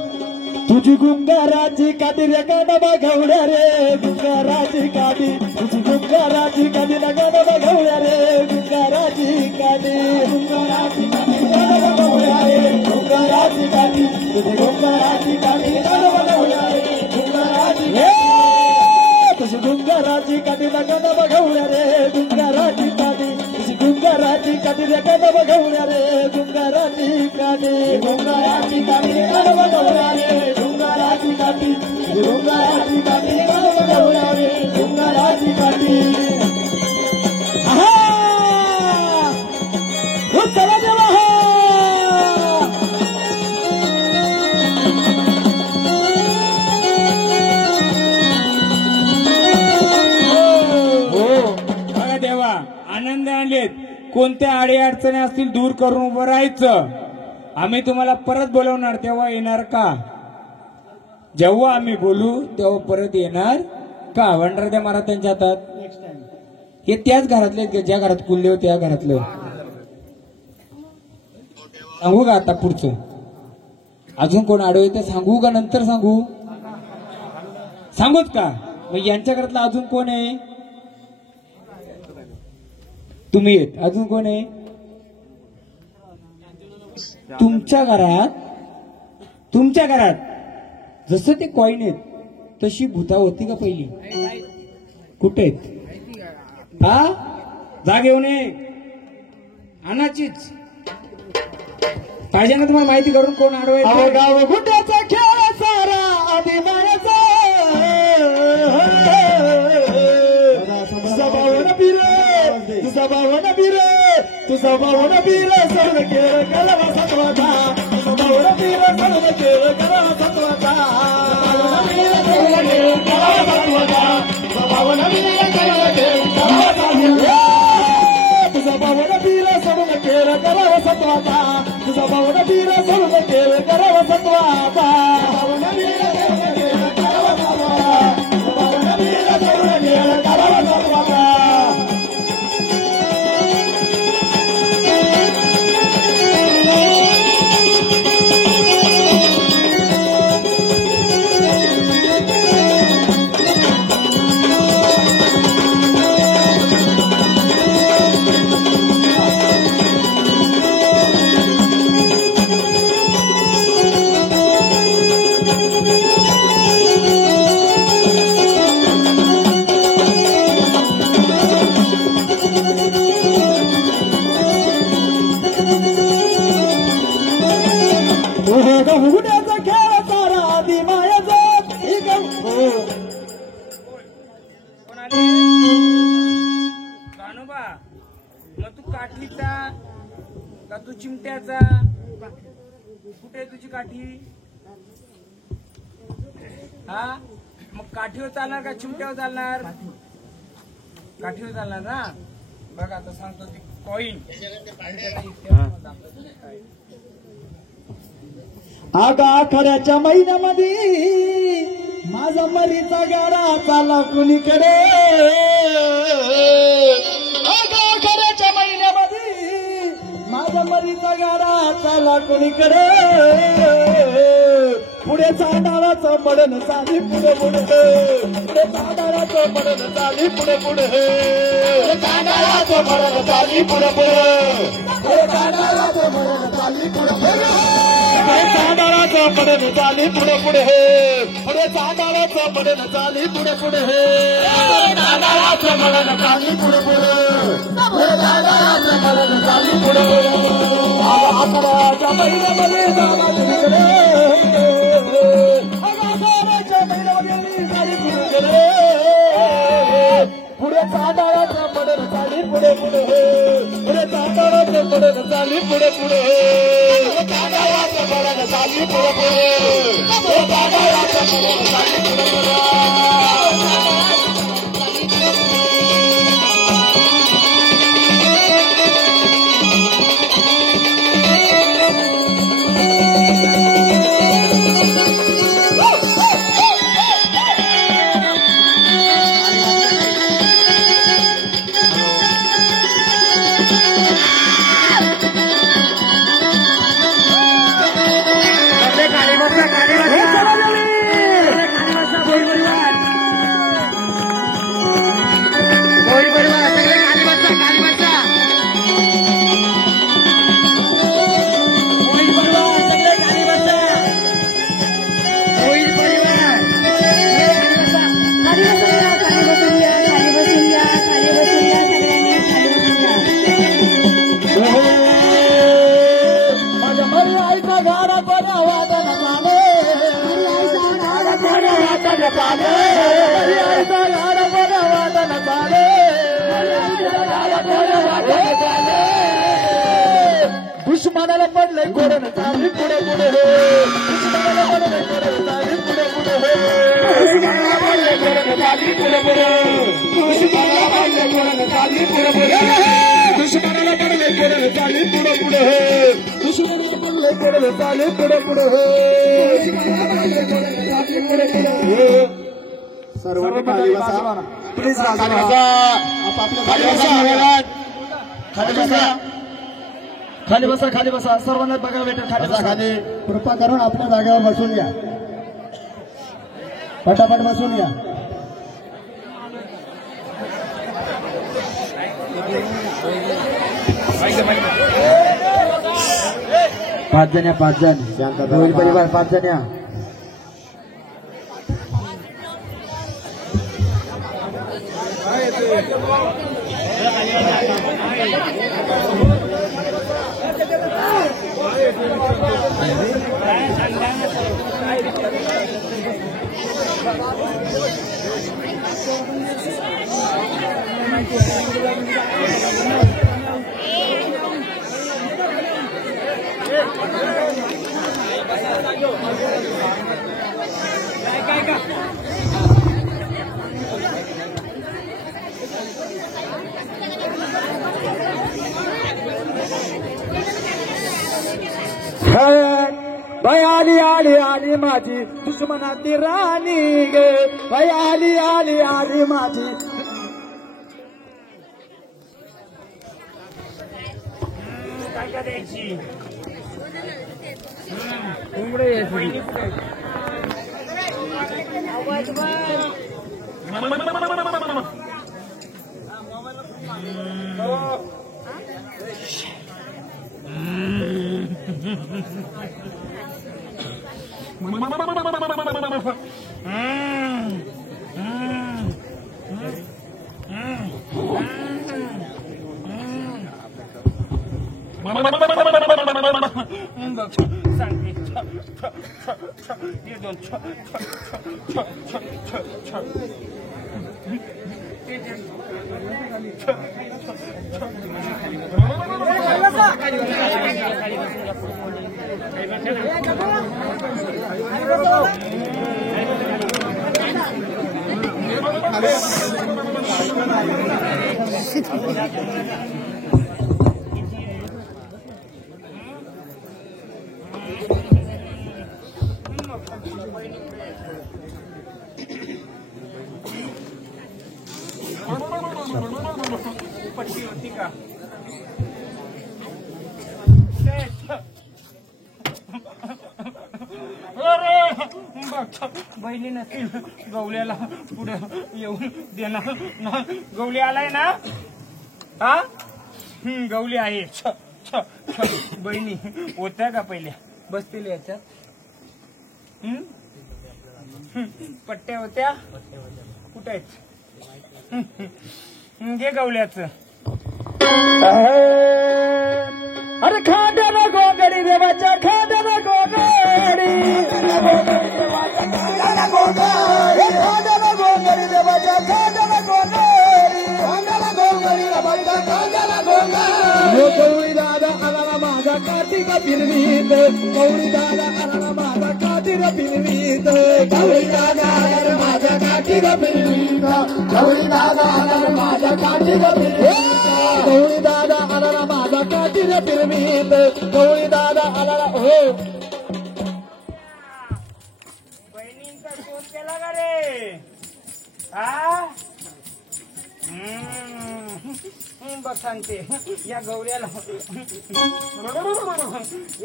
तुझी गुंगाराची काठी रेखा डबा घवड्या रे, गुंगाराची काठी, तुझी गुंगाराची काठी नका डबा घवड्या रे, गुंगाराची काठी, गुंगाराची काठी डबा घवड्या रे, गुंगाराची काठी, तुझी गुंगाराची काठी डबा घवड्या रे, गुंगाराची तुझी गुंगाराची काठी नका डबा घवड्या रे, गुंगाराची काठी, तुझी गुंगाराची काठी रेखा डबा घवड्या रे, गुंगाराची काठी, गुंगाराची काठी डबा घवड्या रे, गुंगाराची काठी, गुंगाराची काठी डबा घवड्या रे, गुंगाराची काठी. चला देवा आनंद आणलेत. कोणत्या अडी अडचणी असतील दूर करून उभं राहायचं. आम्ही तुम्हाला परत बोलवणार, तेव्हा येणार का? जेव्हा आम्ही बोलू तेव्हा परत येणार का? वंडरदेव महाराजांच्या हातात. हे त्याच घरातले, ज्या घरात कुलदेव त्या घरातलं. सांगू का आता पुढचं? अजून कोण आडवे तर सांगू का नंतर सांगू? सांगूच का? मग यांच्या घरातला अजून कोण आहे? तुम्ही आहेत. अजून कोण आहे? तुमच्या घरात जसं ते कॉईन आहेत तशी भूता होती का पहिली? कुठे आहेत? हा जाग येऊ नये, आणाचीच पाहिजे ना. तुम्हाला माहिती करून कोण आडवाय? गाव गुड्याचा खेळ सारा आधी मायाचा, तुझा भावना बीर, तुझा भावना बीर, तुझा भावना बीर सण केळ कलवा सत्वाचा, तुझा भावना बीर सण केळ कलवा सत्वाचा, तुझा भावना बीर कलवा केळ कलवा सत्वाचा, तुझा भावना बीर सण केळ कलवा सत्वाचा, तुझा भावना बीर सण केळ कलवा सत्वाचा, भावना बीर सण केळ कलवा सत्वाचा, भावना बीर सण केळ कलवा सत्वाचा. गुड्याचा खेळ सारा आधी मायाचा. कानोबा, मग तू काठीचा का तू चिमट्याचा? कुठे आहे तुझी काठी? हा मग काठीवर चालणार का चिमट्यावर चालणार? काठीवर चालणार ना. बघा आता सांगतो ती कॉईन. आगा आखाड्याच्या महिन्यामध्ये माझा मरीचा गाडा चाला कुणीकडे. आगा आखाड्याच्या महिन्यामध्ये माझा मरीचा गाडा चाला कुणीकडे. पुढे चांडाळाचं मडण चाली पुढे पुढे, पुढे चांडाळाचं मडण चाली पुढे पुढे, चांडाळाचं मडण चाली पुढे पुढे, चांडाळाचं मडण चाली पुढे पुढे, चांडाळाचं मडण चाली पुढे पुढे, पुढे चांडाळाचं मडण चाली पुढे पुढे, चांडाळाचं मडण चाली पुढे पुढे, पुढे चांडाळाचं मडण चाली पुढे पुढे. आखाड्याच्या महिन्यामध्ये जावा तिकडे, आखाड्याच्या महिन्यामध्ये चाली पुढे, पुढे चांडाळाचं मडण चाली पुढे पुढे, पुढे चांडाळाचं मडण चाली पुढे पुढे, चांडाळाचं मडण चाली पुढे पुढे, चांडाळाचं मडण चाली पुढे पुढे. दुश्मनाला पडलंय कोरोना चालली पुढे पुढे हो दुश्मनाला पडलंय कोरोना चालली पुढे पुढे हो दुश्मनाला पडलंय कोरोना चालली पुढे पुढे दुश्मनाला पडलंय कोरोना चालली पुढे पुढे दुश्मनाला पडलंय कोरोना चालली पुढे पुढे हो दुश्मनाला पडलंय कोरोना चालली पुढे पुढे हो दुश्मनाला पडलंय कोरोना चालली पुढे पुढे हो सर्वांनी खाली बसा प्लीज खाली बसा खाली बसा खाली बसा खाली बसा सर्वांना बघा भेटेल खाली बसा खाली कृपा करून आपल्या जागेवर बसून घ्या पटापट बसून घ्या पाच जण या 5 जण होईल परिवार 5 जण या बाई आली आली आली माझी दुश्मनाची राणी गे बाई आली आली आली माझी काय द्यायची पट्टी होती का बहिणी नसतील गवल्याला पुढे येऊन देणार ना गवली आलाय ना हा गवली आहे बहिणी होत्या का पहिल्या बसतील याच्यात पट्ट्या होत्या कुठे आहेत घे गवल्याचं अरे खांद्याला गोगडी देवाच्या खांद्याला गोगडी खांद्याला गोगडी देवाच्या खांद्याला गोगडी खांद्याला गोगडी देवाच्या खांद्याला गोगडी गौरी दादा आला माझा कार्तिक फिरवीत गौरी दादा आला माझा कार्तिक फिरवीत गौरी दादा आला माझा कार्तिक फिरवीत गौरी दादा आला माझा कार्तिक फिरवीत गौरी दादा आला माझा कार्तिक फिरवीत गौरी दादा आला हो बहिणींचा शोध केला का रे हा बघ सांगते या गौऱ्याला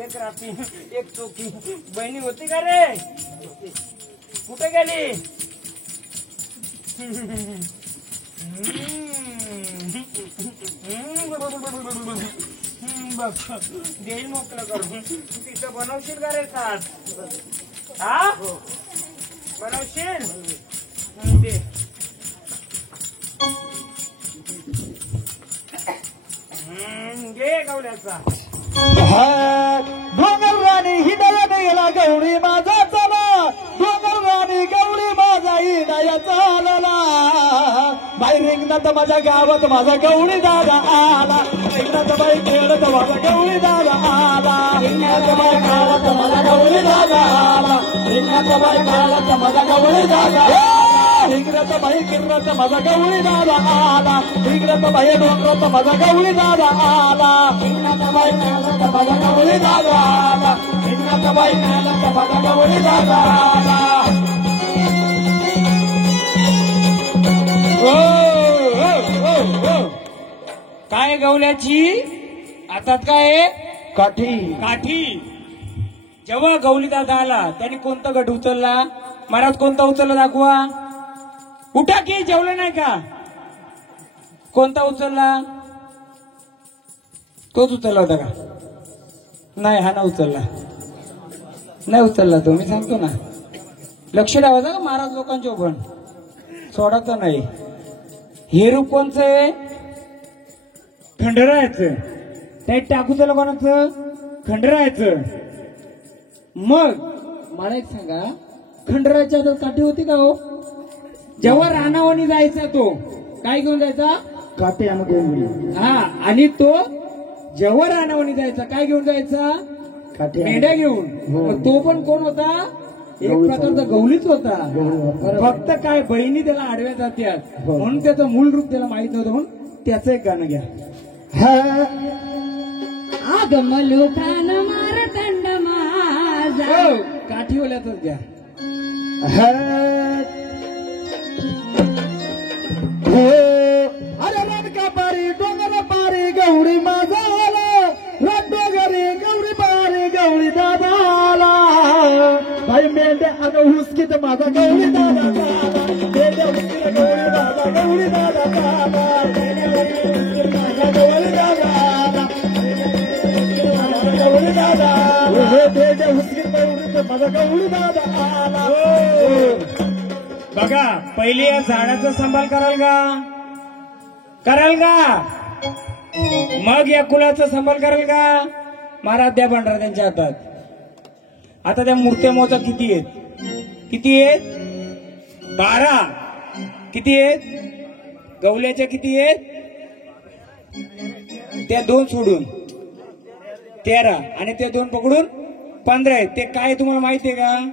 एक रात्री एक चोकी बहिणी होती का रे कुठे गेली बघ देईल मोकळं करून तिथं बनवशील का रे साथ हा बनवशील दे घे गवल्याचा डोंगर राणी हिडया गेला गौरी माझा चला डोंगर राणी गौरी माझा हिडया चालला बाहेर रिंगणात माझ्या गावात माझा गवळी दादा आला रिंगणात बाई खेळत माझा गवळी दादा आला रिंगणात बाई गावात माझा गवळी दादा आला रिंगणात बाई गावात माझा गवळी दादा रिंगणात बाई किरणात माझा गवळी दादा आला रिंगणात बाई डोंगरात माझा गवळी दादा आला रिंगणात बाई खेळत माझा गवळी दादा आला रिंगणात बाई खेळत माझा गवळी दादा आला काय गवल्याची हातात काय काठी काठी. जेव्हा गवली दादा आला त्यांनी कोणता गट उचलला महाराज कोणता उचलला दाखवा. उठा की जेवलं नाही का. कोणता उचलला तोच उचलला होता का. नाही हा ना उचलला नाही उचलला तो मी सांगतो ना. लक्ष ठेवायचं का महाराज लोकांच्या पण सोडायचं नाही. हे रूप कोणचं आहे खंडरायाचं. त्यात टाकू त्याला कोणाचं खंडरायाचं. मग मला एक सांगा खंडरायाच्या हातात काठी होती का हो. जेव्हा रानावणी जायचा तो काय घेऊन जायचा काठी आम्ही घेऊन हा. आणि तो जेव्हा रानावणी जायचा काय घेऊन जायचा काठी मेंढ्या घेऊन. मग तो पण कोण होता एक प्रकारचा गवलीच होता. फक्त काय बहिणी त्याला आडव्या जात्यात म्हणून त्याचं मूळ रूप त्याला माहित नव्हतं म्हणून त्याचं एक गाणं घ्या. आगमलो प्राण मारतंड माझा काठीवाल्यातच घ्या. अरे रणका पारी डोंगर पारी गौरी माझा आला डोंगरी गौरी पारी गौरी दादा आला भाई मेंढ्या अगं हुसकीत माझा गौरी दादा मेंढ्या हुसकीत गौरी दादा गौरी दादा माझा गौरी दादा गौरी दादा मेंढ्या हुसकीत माझा गौरी दादा आला. बघा पहिले या झाडाचा सांभाळ कराल का मग या कुलाचा सांभाळ कराल का. महाराज द्या भांडारा त्यांच्या हातात. आता त्या मूर्त्या मोजा किती आहेत 12. किती आहेत गवल्याच्या किती आहेत त्या 2 सोडून 13 आणि त्या 2 पकडून 15 आहेत. ते काय तुम्हाला माहिती आहे का.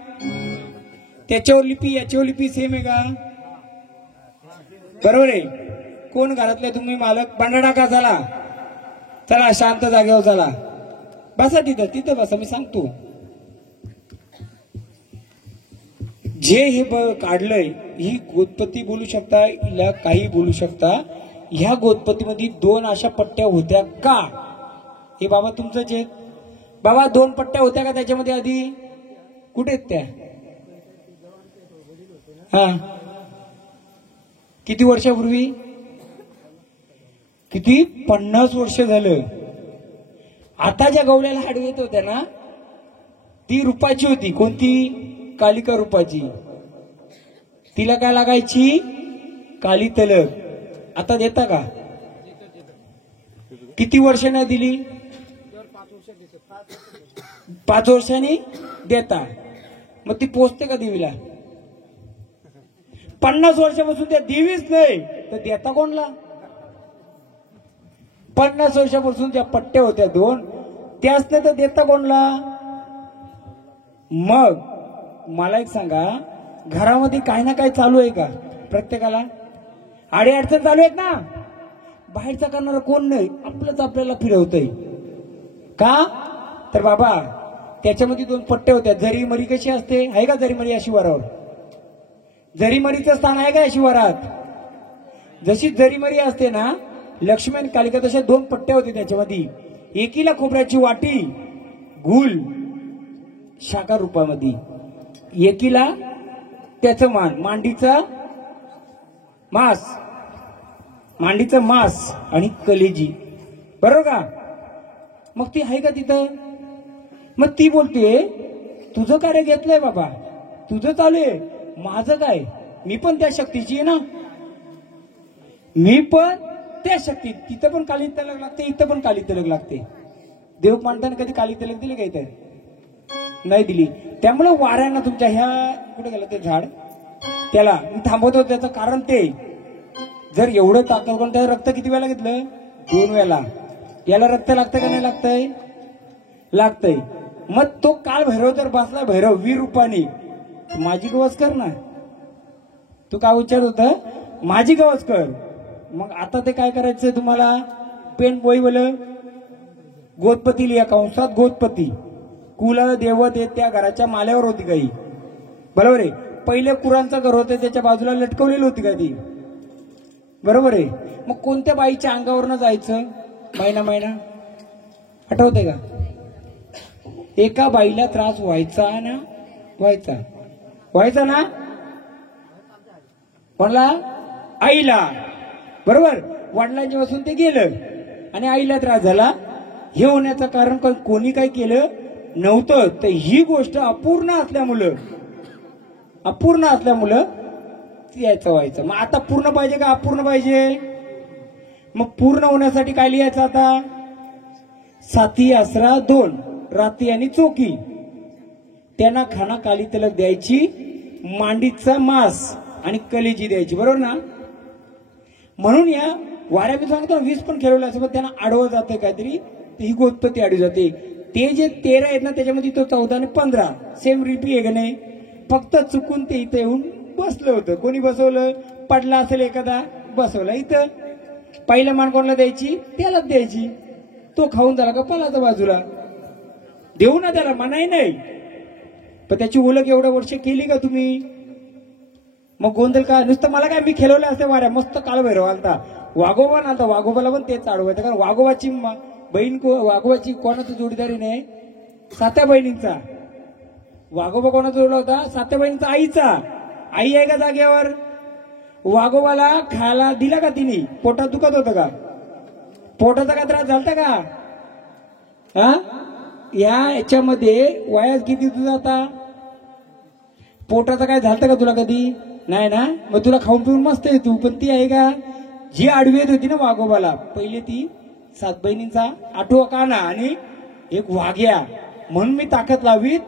त्याच्यावर लिपी याच्यावर लिपी सेम आहे का बरोबर आहे. कोण घरातले तुम्ही मालक भांडा टाका. चला शांत जागेवर चला बसा तिथं बसा. मी सांगतो जे हे काढलंय ही गोतपत्ती बोलू शकता हिला काही बोलू शकता. ह्या गोतपत्तीमध्ये 2 अशा पट्ट्या होत्या का हे बाबा तुमचंच आहेत. बाबा 2 पट्ट्या होत्या का त्याच्यामध्ये आधी कुठे आहेत त्या. हा किती वर्षापूर्वी किती 50 वर्ष झालं. आता ज्या गवल्याला हाडवे येत होत्या ना ती रुपाची होती. कोणती कालिका रूपाची. तिला काय लागायची काली तलग. आता देता का किती वर्षांनी दिली 5 वर्षांनी देता. मग ती पोचते का देवीला. 50 वर्षापासून त्या देवीच नाही तर देता कोणला. 50 वर्षापासून ज्या पट्ट्या होत्या 2 त्याच नाही तर देता कोणला. मग मला एक सांगा घरामध्ये काय ना काय चालू आहे का प्रत्येकाला आडी अडचण चालू आहेत ना. बाहेरचा करणारा कोण नाही आपलंच आपल्याला फिरवतंय का. तर बाबा त्याच्यामध्ये 2 पट्ट्या होत्या. जरी मरी कशी असते आहे का जरी मरी या शिवारावर. जरीमरीचं स्थान आहे का या शिवारात. जशी जरीमरी असते ना लक्ष्मण कालिका तशा 2 पट्ट्या होते त्याच्यामध्ये. एकीला खोबऱ्याची वाटी गुल शाखा रूपामध्ये. एकीला त्याचं मांडीचं मांस आणि कलेजी बरोबर का. मग ती आहे का तिथं. मग ती बोलते तुझं कार्य घेतलंय बाबा तुझं चालू आहे माझं काय. मी पण त्या शक्तीची आहे ना. मी पण त्या शक्ती. तिथं पण काली तलग लागते इथं पण काली तलग लागते. देव माणसाने कधी काली तलग दिली का इथं नाही दिली. त्यामुळे वाऱ्यांना तुमच्या ह्या कुठे गेलं ते झाड त्याला मी थांबवतो. त्याचं कारण ते जर एवढं ताकद करून त्याला रक्त किती वेळा घेतलं? 2 वेळा. याला रक्त लागतं का नाही लागतंय? लागतंय. मग तो काळ भैरव जर बसला, भैरव वीर रूपाने, माझी गवस कर ना. तू काय उच्चार होत? माझी गवस कर. मग आता ते काय करायचंय तुम्हाला? पेन बोई बोल गोतपती लिहा कंसात गोतपती. कुल देवत येत त्या घराच्या माल्यावर होती काही, बरोबर आहे. पहिले कुरांचं घर होतं त्याच्या बाजूला लटकवलेली होती का ती, बरोबर आहे. मग कोणत्या बाईच्या अंगावरनं जायचं महिना महिना? आठवतंय का? एका बाईला त्रास व्हायचा ना? व्हायचा ना? कोणाला? आईला, बरोबर. वडिलांच्या पासून ते गेलं आणि आईला त्रास झाला. हे होण्याचं कारण कोणी काय केलं नव्हतं. तर ही गोष्ट अपूर्ण असल्यामुळं यायचं व्हायचं. मग आता पूर्ण पाहिजे का अपूर्ण पाहिजे? मग पूर्ण होण्यासाठी काय लिहायचं आता? 7 आसरा 2 राती आणि चोकी. त्यांना खाना काली तिलक द्यायची, मांडीचा मांस आणि कलेजी द्यायची, बरोबर ना. म्हणून या वाऱ्या मी सांगतो 20 पण खेळवलं असं, पण त्यांना आडवं जातं काहीतरी, ही गोतपती आडवी जाते. ते जे 13 आहेत ना त्याच्यामध्ये तो 14 आणि 15 सेम रिपी आहे का नाही. फक्त चुकून ते इथं येऊन बसलं होतं. कोणी बसवलं? पडला असेल एखादा, बसवला इथं. पहिलं मान कोणाला द्यायची? त्यालाच द्यायची. तो खाऊन झाला का पलाचा बाजूला देऊ ना, त्याला मनाई नाही. पण त्याची ओळख एवढ्या वर्ष केली का तुम्ही? मग गोंधळ का? नुसतं मला काय, मी खेळवलं असते वाऱ्या, मस्त काळभैरव आलता, वाघोबा आलता, वाघोबाला पण तेच आडवायचं. कारण वाघोबाची बहीण वाघोबाची कोणाचा जोडीदारी नाही? 7 बहिणींचा. वाघोबा कोणाचा जोडला होता? 7 बहिणींचा. आईचा. आई आहे का जागेवर? वाघोबाला खायला दिला का तिने? पोटात दुखत होतं का? पोटाचा काय त्रास झालता का? हा, याच्यामध्ये वयास किती तुझा आता? पोटाचा काय झालतं का तुला कधी? नाही ना. मग तुला खाऊन पिऊन मस्त आहे तू. पण ती आहे का जी आडवी येत होती ना वाघोबाला? पहिले ती 7 बहिणींचा 8वा काना आणि एक वाघ्या. म्हणून मी ताकद लावीत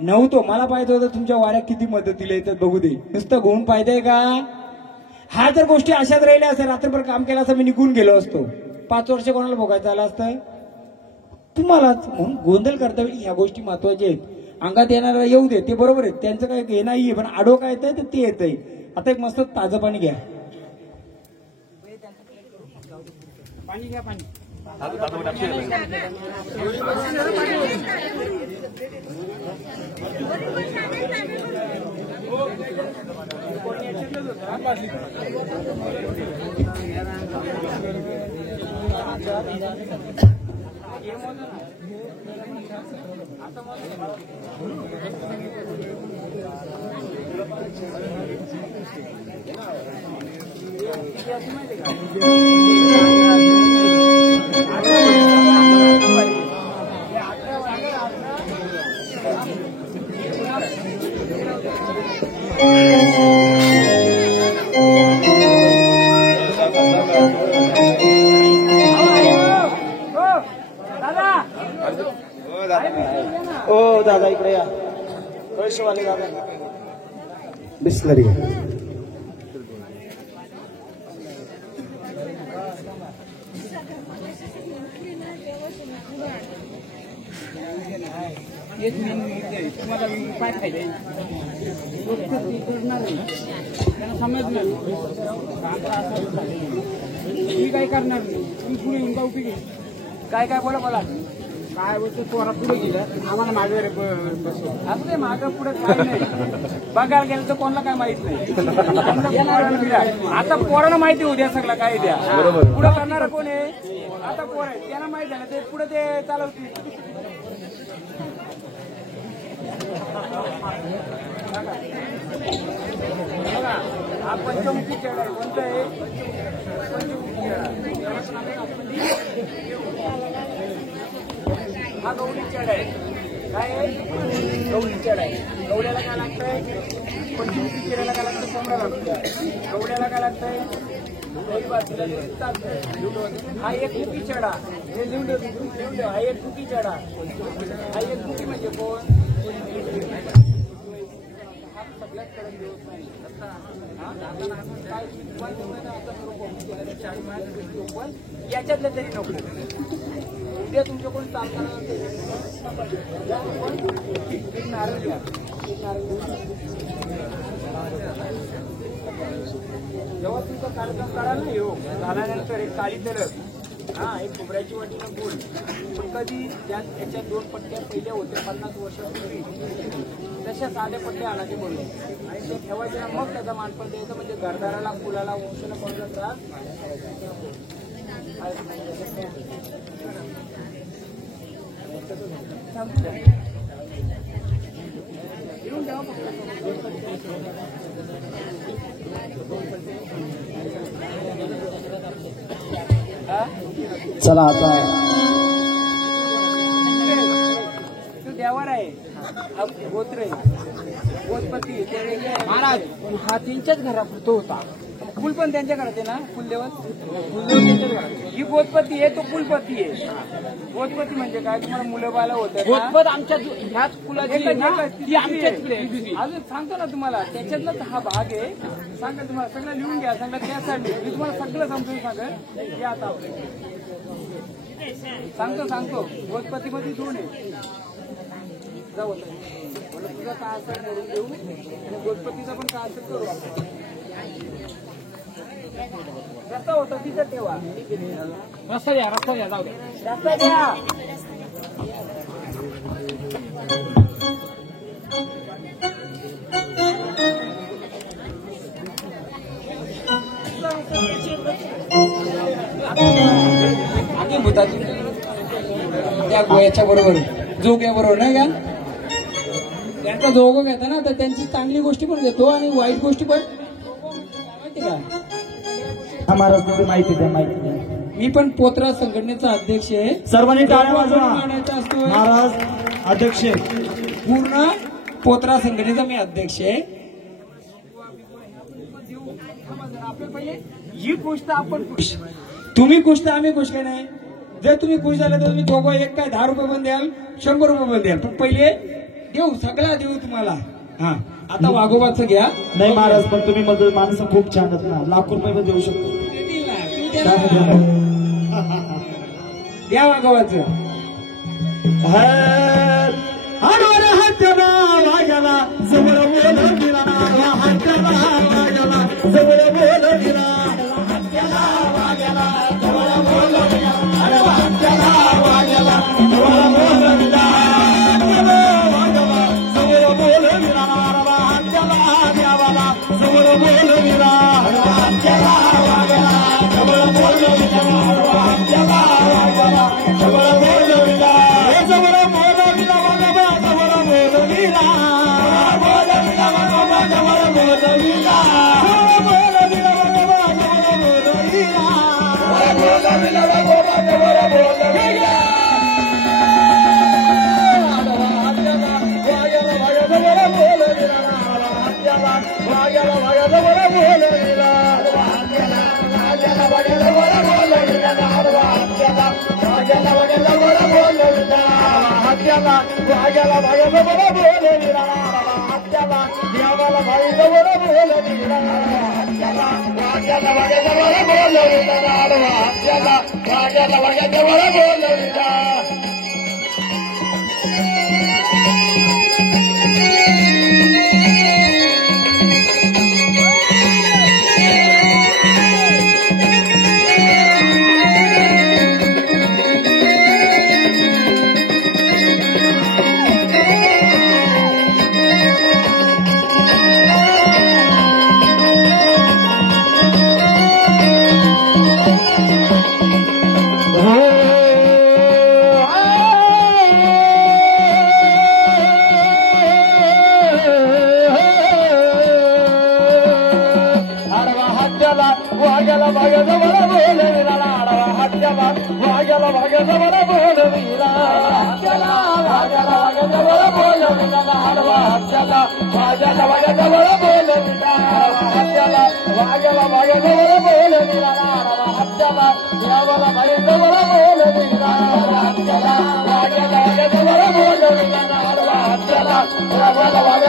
नव्हतो. मला पाहिजे होतं तुमच्या वाऱ्या किती मदतीला येतात बघू दे. नुसतं घेऊन पाहिजे का? हा जर गोष्टी अशाच राहिल्या असं रात्रभर काम केलं असं मी निघून गेलो असतो. 5 वर्ष कोणाला भोगायचं आलं असतं? तुम्हालाच. म्हणून गोंधळ करता वेळी ह्या गोष्टी महत्वाच्या आहेत. अंगात येणारा येऊ दे, ते बरोबर आहे, त्यांचं काय हे नाहीये. पण आडो काय येतंय तर ते येतंय. आता एक मस्त ताजं पाणी घ्या. पाणी घ्या, पाणी. ओ दादा इकडे या. पैसेवाले दादा बिस्लरी. तुम्हाला पाय खायचे त्यांना समजलं मी काय करणार नाही. तुम्ही पुढे येऊन का उपयोगी काय काय बोला बोला काय बोलतो. पोरा पुढे गेलं आम्हाला मागे बसव. असं ते मागं पुढे काय नाही. बघायला गेलं तर कोणाला काय माहित नाही. आता पोरांना माहिती होऊ द्या सगळं काय द्या. पुढे करणार कोण आहे? आता पोर आहे त्यांना माहित झालं ते पुढे ते चालवतील. हा पंचमुखी खेळ आहे. कोणतं आहे? पंचमुखी खेळ. हा गवळी चढ आहे. काय आहे? गवळी चढ आहे. गवड्याला काय लागतंय? पंचमुखी खेळायला काय लागतं? कोंबडा लागतं. गवड्याला काय लागतंय? हा एक कुकी चढा. हे लिहून ठेव. हा एक कुकी चढा. हा एक कुकी म्हणजे कोण? याच्यातलं तरी नको उद्या तुमच्याकडून चालताना नारळ घ्या. जेव्हा तुमचा कार्यक्रम करा ना योग झाल्यानंतर एक काळी तरच एक खोबऱ्याची वाटीनं गुळ पण कधी याच्यात 2 पट्ट्या पहिल्या होत्या 50 वर्षापूर्वी तशा साध्या पट्ट्या आणायचे बोलून आणि ते ठेवायचे ना मग त्याचा मानपण द्यायचं म्हणजे घरदाराला फुलाला वंशाला कोणाला त्रास चला आता तो देवार आहे हा गोत्र आहे गोतपती महाराज हा त्यांच्याच घरापुरतो होता कुल पण त्यांच्या घरात आहे ना कुलदेवत त्यांच्याच घरात ही गोतपती आहे तो कुलपती आहे गोतपती म्हणजे काय तुम्हाला मुलं बाला होतं गोतपत आमच्या ह्याच कुलाची अजून सांगतो ना तुम्हाला त्याच्यातलाच हा भाग आहे सांगा तुम्हाला सगळं लिहून घ्या सांगा त्यासाठी मी तुम्हाला सगळं समजून सांगेल या आता सांगतो गोतपतीमध्ये 2 आहे जाऊ तुझा काय असेल करून देऊ आणि गोतपतीचा पण काय असेल करू आपण रस्ता होता तिथं ठेवा रस्ता द्या जाऊ द्या रस्ता द्या त्या गोळ्याच्या बरोबर जोग्या बरोबर नाही का त्यांचा जोग घेता ना तर त्यांची चांगली गोष्टी पण घेतो आणि वाईट गोष्टी पण माहिती का महाराज माहिती द्या मी पण पोत्रा संघटनेचा अध्यक्ष आहे सर्वांनी टाळ्या वाजवा असतो महाराज अध्यक्ष पूर्ण पोत्रा संघटनेचा मी अध्यक्ष आहे ही गोष्ट आपण खुश तुम्ही खुश तर आम्ही खुश का नाही जर तुम्ही खुश झाले तर तुम्ही दोघं एक काय 10 रुपये पण द्याल 100 रुपये पण द्याल पण पहिले देऊ सगळा देऊ तुम्हाला हा आता वाघोबाचं घ्या नाही महाराज पण तुम्ही माणसं खूप छान आहेत ना लाख रुपये पण देऊ शकतो द्या वाघोबाचं वाघ्याला जवळ बोल दिला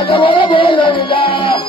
जवळ बोल दिला बोल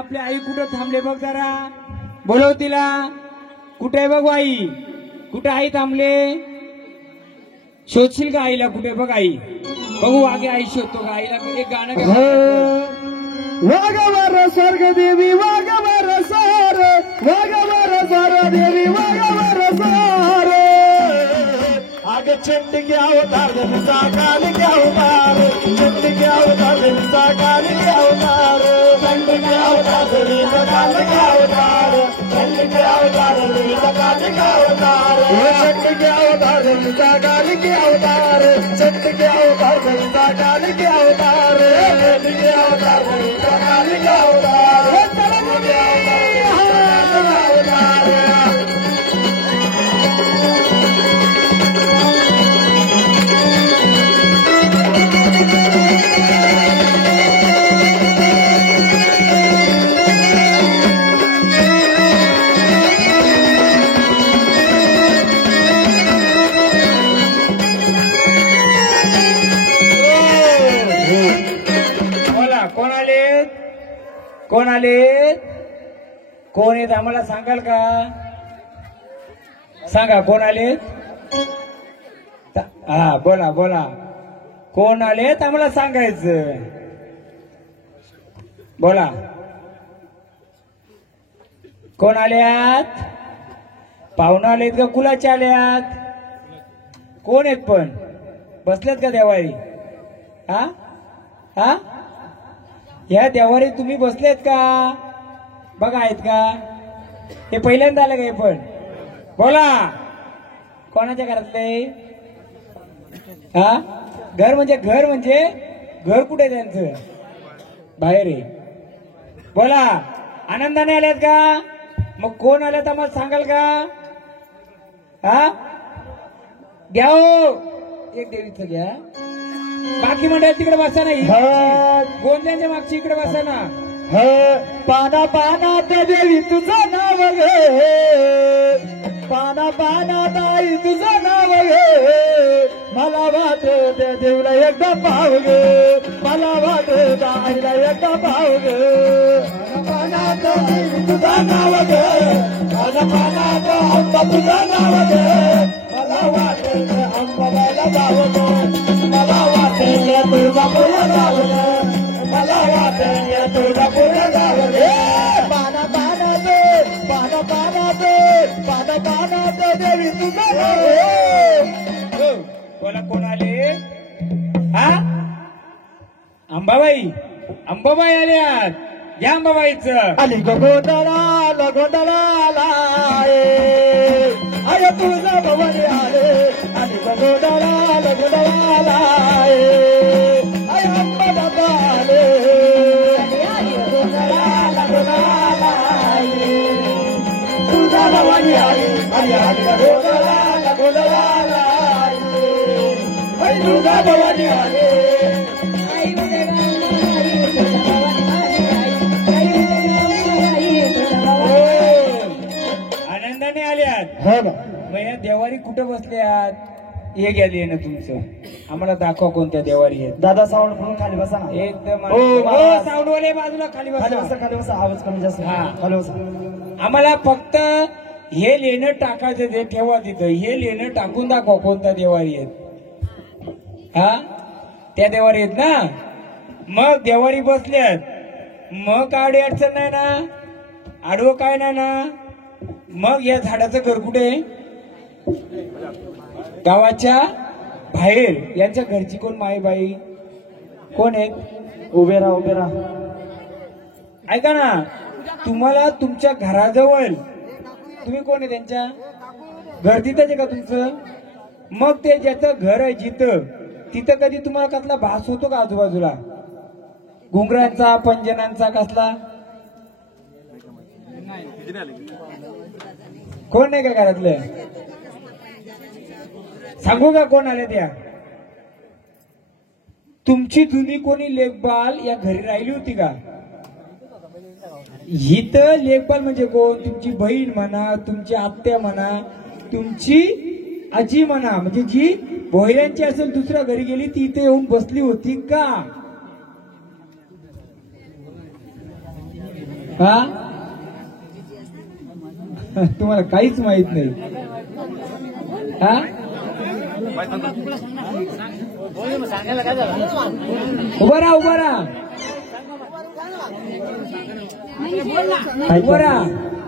आपली आई कुठं थांबले बघ जरा, बोलव तिला. कुठे आहे बघ आई, कुठे आई थांबले? शोधशील का आईला? कुठे बघ आई, बघू आगे आई शोधतो का आईला. एक गाणं गा. वाघवर स्वर्ग देवी वाघवर सार, वाघवर सार देवी वाघवर सार. आग चंड क्या अवतार दिलचा काल क्या अवतार, चंड क्या अवतार दिलचा काल क्या अवतार, चंड क्या अवतार दिलचा काल क्या अवतार, चंड क्या अवतार दिलचा काल क्या अवतार, चंड क्या अवतार दिलचा काल क्या अवतार, चंड क्या अवतार दिलचा काल क्या अवतार, चंड क्या अवतार दिलचा काल क्या अवतार, चंड क्या अवतार. कोण आले? कोण आहेत आम्हाला सांगाल का? सांगा कोण आलेत? हा बोला बोला, कोण आलेत आम्हाला सांगायचं. बोला कोण आल्यात? पाहुणा आलेत का कुलाचे आल्यात? कोण आहेत पण? बसलेत का देवारी? हा हा, या देवारी तुम्ही बसलेत का? बघा आहेत का? हे पहिल्यांदा आलं का हे पण? बोला कोणाच्या घरातले? हा, घर म्हणजे घर कुठे त्यांचं? बाहेर आहे. बोला आनंदाने आल्यात का? मग कोण आल्यात आम्हाला सांगाल का? हा घ्या हो, एक देवीचं घ्या. बाकी मंडळ तिकडे बसा नाही, गोंद्यांच्या मागची इकडे बसा ना. पाना पानात देवी तुझं नाव गे, पाना पानात आई तुझं नाव गे, मला वाटत त्या देवीला एकदा पाव गे, मला वाटत आईला एकदा पाव गे. पानात देवी तुझं नाव गे, पाना पानात आंबा तुझं नाव गे, मला वाटत आंबाबाईला जाव गे, मला वाटत तुळजापूरला जाव गे, मला वाटत तुळजापूरला जाव गे. पाना पानात पाना पानात पाना पानात देवी तुझं नाव गे. बोला कोण आले? हा अंबाबाई, अंबाबाई आल्यात. या अंबाबाईचं आली गोंधळाला गोंधळाला आय तुझा भवानी आले, आली गोंधळाला गोंधळाला आय अंबाबाई आले, आली गोंधळाला गोंधळाला तुझा भवानी आली, आली गोंधळाला गोंधळाला आय तुझा भवानी आले. आनंदाने आल्यात. हो ना, मग या देवारी कुठं बसल्यात? हे गेले ना तुमचं, आम्हाला दाखवा कोणत्या देवारी आहेत. दादा सावंत म्हणून खाली बसा ना. एकदम हो. सावडवाले बाजूला खाली खाली बसा. बसा खाली बसा, आवाज कमी जास्त. हा. खाली बसा. आम्हाला फक्त हे लेणं टाकायचं ते ठेवा तिथं. हे लेणं टाकून दाखवा कोणत्या देवारी आहेत. हा त्या देवारी आहेत ना. मग देवारी बसल्यात, मग काय अडचण नाही ना, आडवं काय नाही ना. मग या झाडाचं घर कुठे? गावाच्या बाहेर. यांच्या घरची कोण माईबाई कोण आहेत? उभे राहा उभे राहा. ऐका ना, तुम्हाला तुमच्या घराजवळ तुम्ही कोण आहे? त्यांच्या घर तिथंच आहे का तुमचं? मग ते ज्याचं घर आहे जिथं, तिथं कधी तुम्हाला कसला भास होतो का आजूबाजूला? घुंगरांचा, पंजनांचा कसला? कोण नाही का घरातलं? सांगू का कोण आले त्या? तुमची जुनी कोणी लेखबाल या घरी राहिली होती का? ही तर लेखबाल म्हणजे कोण? तुमची बहीण म्हणा, तुमची आत्या म्हणा, तुमची आजी म्हणा, म्हणजे जी भोयऱ्यांची असेल दुसऱ्या घरी गेली ती इथे येऊन बसली होती का? हा तुम्हाला काहीच माहित नाही हा उभा राहा उभा राहा उभा राहा